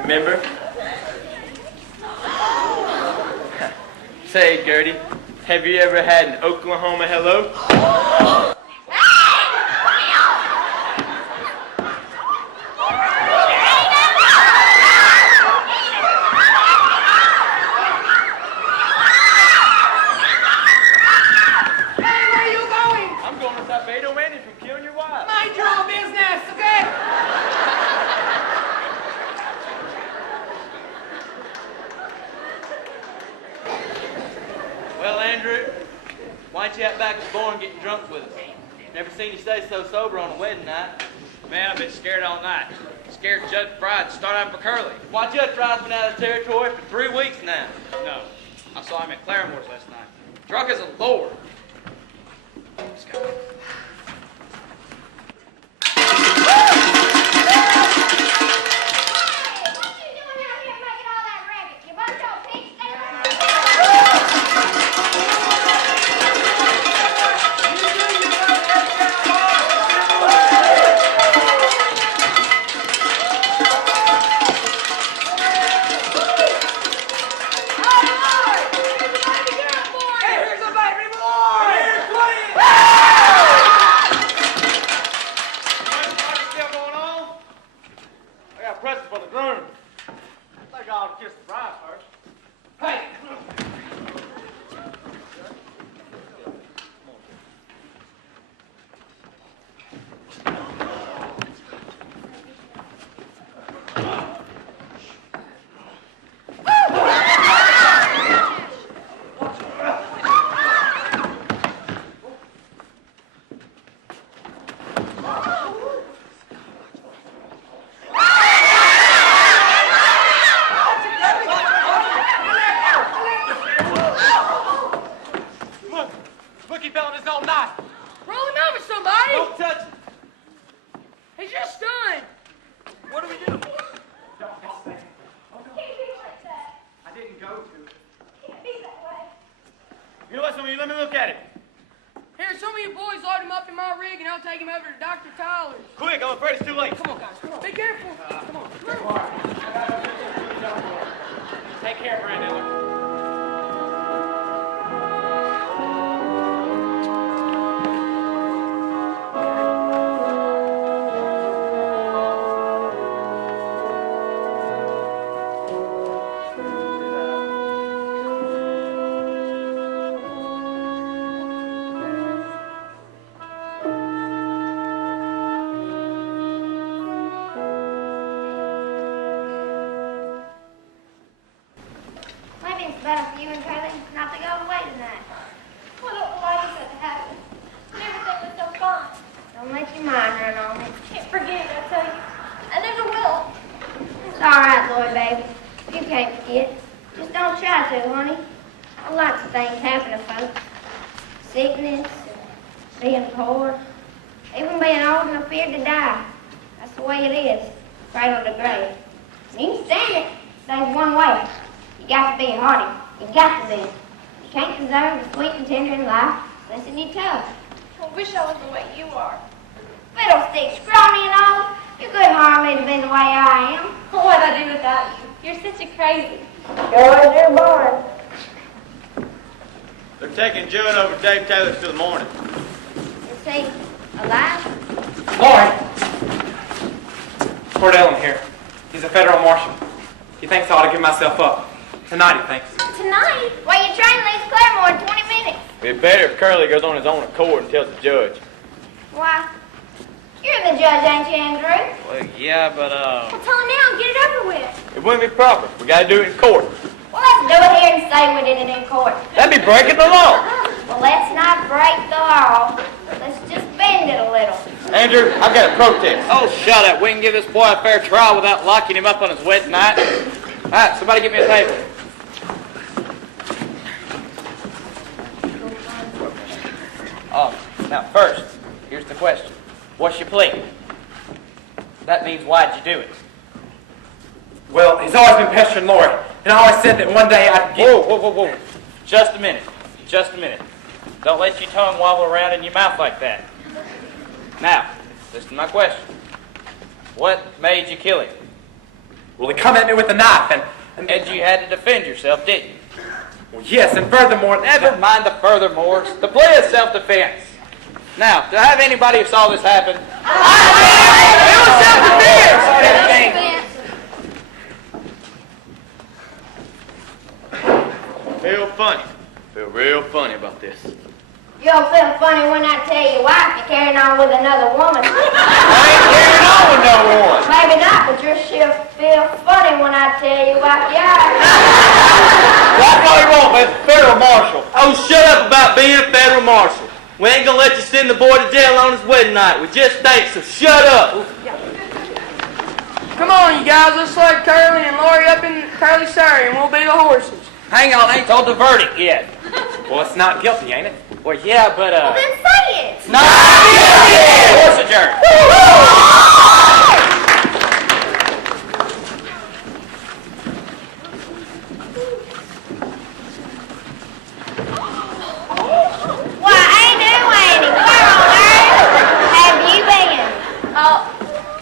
remember? Say, Gertie, have you ever had an Oklahoma hello? I'm going to stop Beto Manning from killing your wife. Mind your own business, okay? Well, Andrew, why don't you out back to the bar and get drunk with us? Never seen you stay so sober on a wedding night. Man, I've been scared all night. Scared Judge Fry'd start out for Curly. Why, Judge Fry's been out of territory for 3 weeks now. No, I saw him at Claremore's last night. Drunk as a lord. Let's go. What you doing out here making all that racket? You bunch of pig stealers? Hey, here's a baby boy! Party still going on? I got a present for the groom. I think I'll kiss the bride first. Hey! Look, he fell on his own knife. Roll him over, somebody! Don't touch it. He's just stunned. What do we do? Can't be like that. I didn't go to. Can't be that way. You know what, some of you, let me look at it. Here, some of you boys load him up in my rig, and I'll take him over to Dr. Tyler's. Quick, I'm afraid it's too late. Come on, guys, come on. Be careful. Come on, come on. Take care, Brandon. Maybe it's better for you and Curly not to go away tonight. I don't know why this had to happen. Everything was so fun. Don't let your mind run on it. Can't forget it, I tell you. I never will. It's all right, Lloyd, baby. You can't forget. Just don't try to, honey. Lots of things happen to folks. Sickness, being poor, even being old and afraid to die. That's the way it is, cradle to grave. And you can stand it. There's one way. You got to be hardy. You got to be. You can't deserve the sweet and tender in life unless you're tough. I wish I was the way you are. Fiddlestick, scrawny and all. You couldn't harm me to be the way I am. What'd I do without you? You're such a crazy. Sure as you're born. They're taking Judd over to Dave Taylor's till the morning. Is he alive? Lori! Court Ellen here. He's a federal marshal. He thinks I ought to give myself up. Tonight, he thinks. Tonight? Well, your train leaves Claremore in 20 minutes. It'd be better if Curly goes on his own accord and tells the judge. Why? You're the judge, ain't you, Andrew? Well, yeah, but, Well, tell him now and get it over with. it wouldn't be proper. We gotta do it in court. Well, let's do it here and say we did it in court. That'd be breaking the law. Well, let's not break the law. Let's just bend it a little. Andrew, I've got a protest. Oh, shut up. We can give this boy a fair trial without locking him up on his wedding night. All right, somebody get me a table. Now, first, here's the question. What's your plea? That means why'd you do it? Well, he's always been pestering Lori, and I always said that one day I'd get... Whoa. Just a minute. Just a minute. Don't let your tongue wobble around in your mouth like that. Now, listen to my question. What made you kill him? Well, he come at me with a knife, and you had to defend yourself, didn't you? Well, yes, and furthermore... Never mind the furthermores. The plea is self-defense. Now, do I have anybody who saw this happen? It was self-defense! Feel real funny about this. You don't feel funny when I tell your wife you're carrying on with another woman. I ain't carrying on with no one. Maybe not, but you're sure feel funny when I tell your wife you are. That's all you want, Mr. Federal Marshal. Oh, shut up about being a federal marshal. We ain't gonna let you send the boy to jail on his wedding night. We just think, so shut up. Come on, you guys. Let's slide Curly and Lori up in Curly's surrey, and we'll be the horses. Hang on, I ain't told the verdict yet. Well, it's not guilty, ain't it? Well, yeah, but, Well, then say it. No! Horse adjourned. Why, Annie, where on earth have you been? Oh,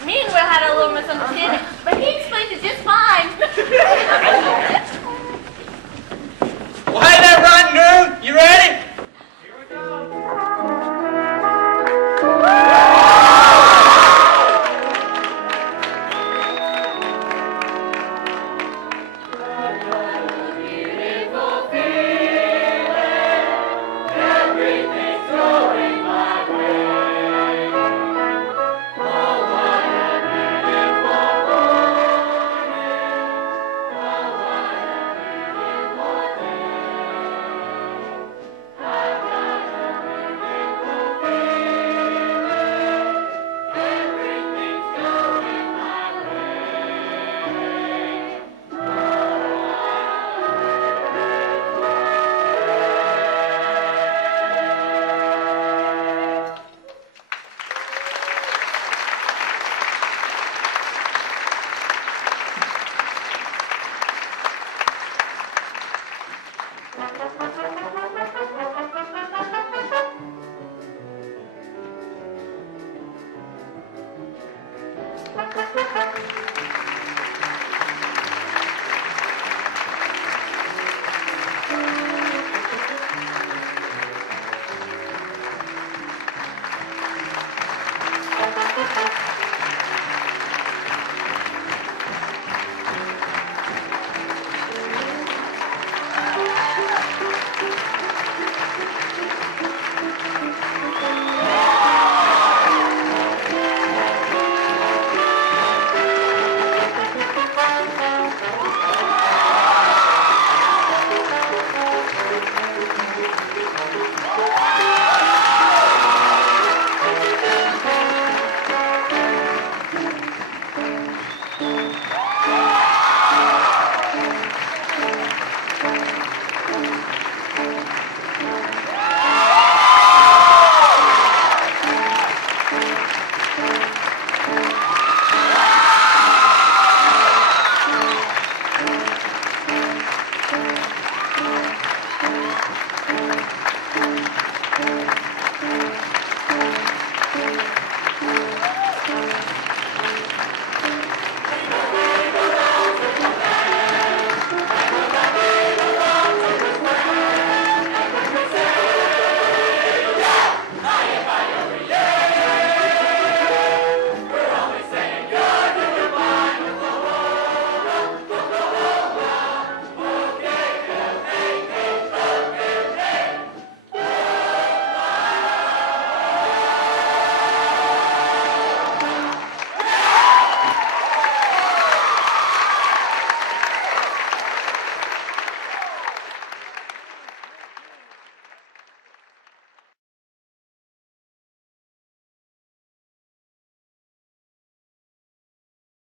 me and Will had a little misunderstanding, but he explained it just fine. Well, hey there, Riding Groom. You ready?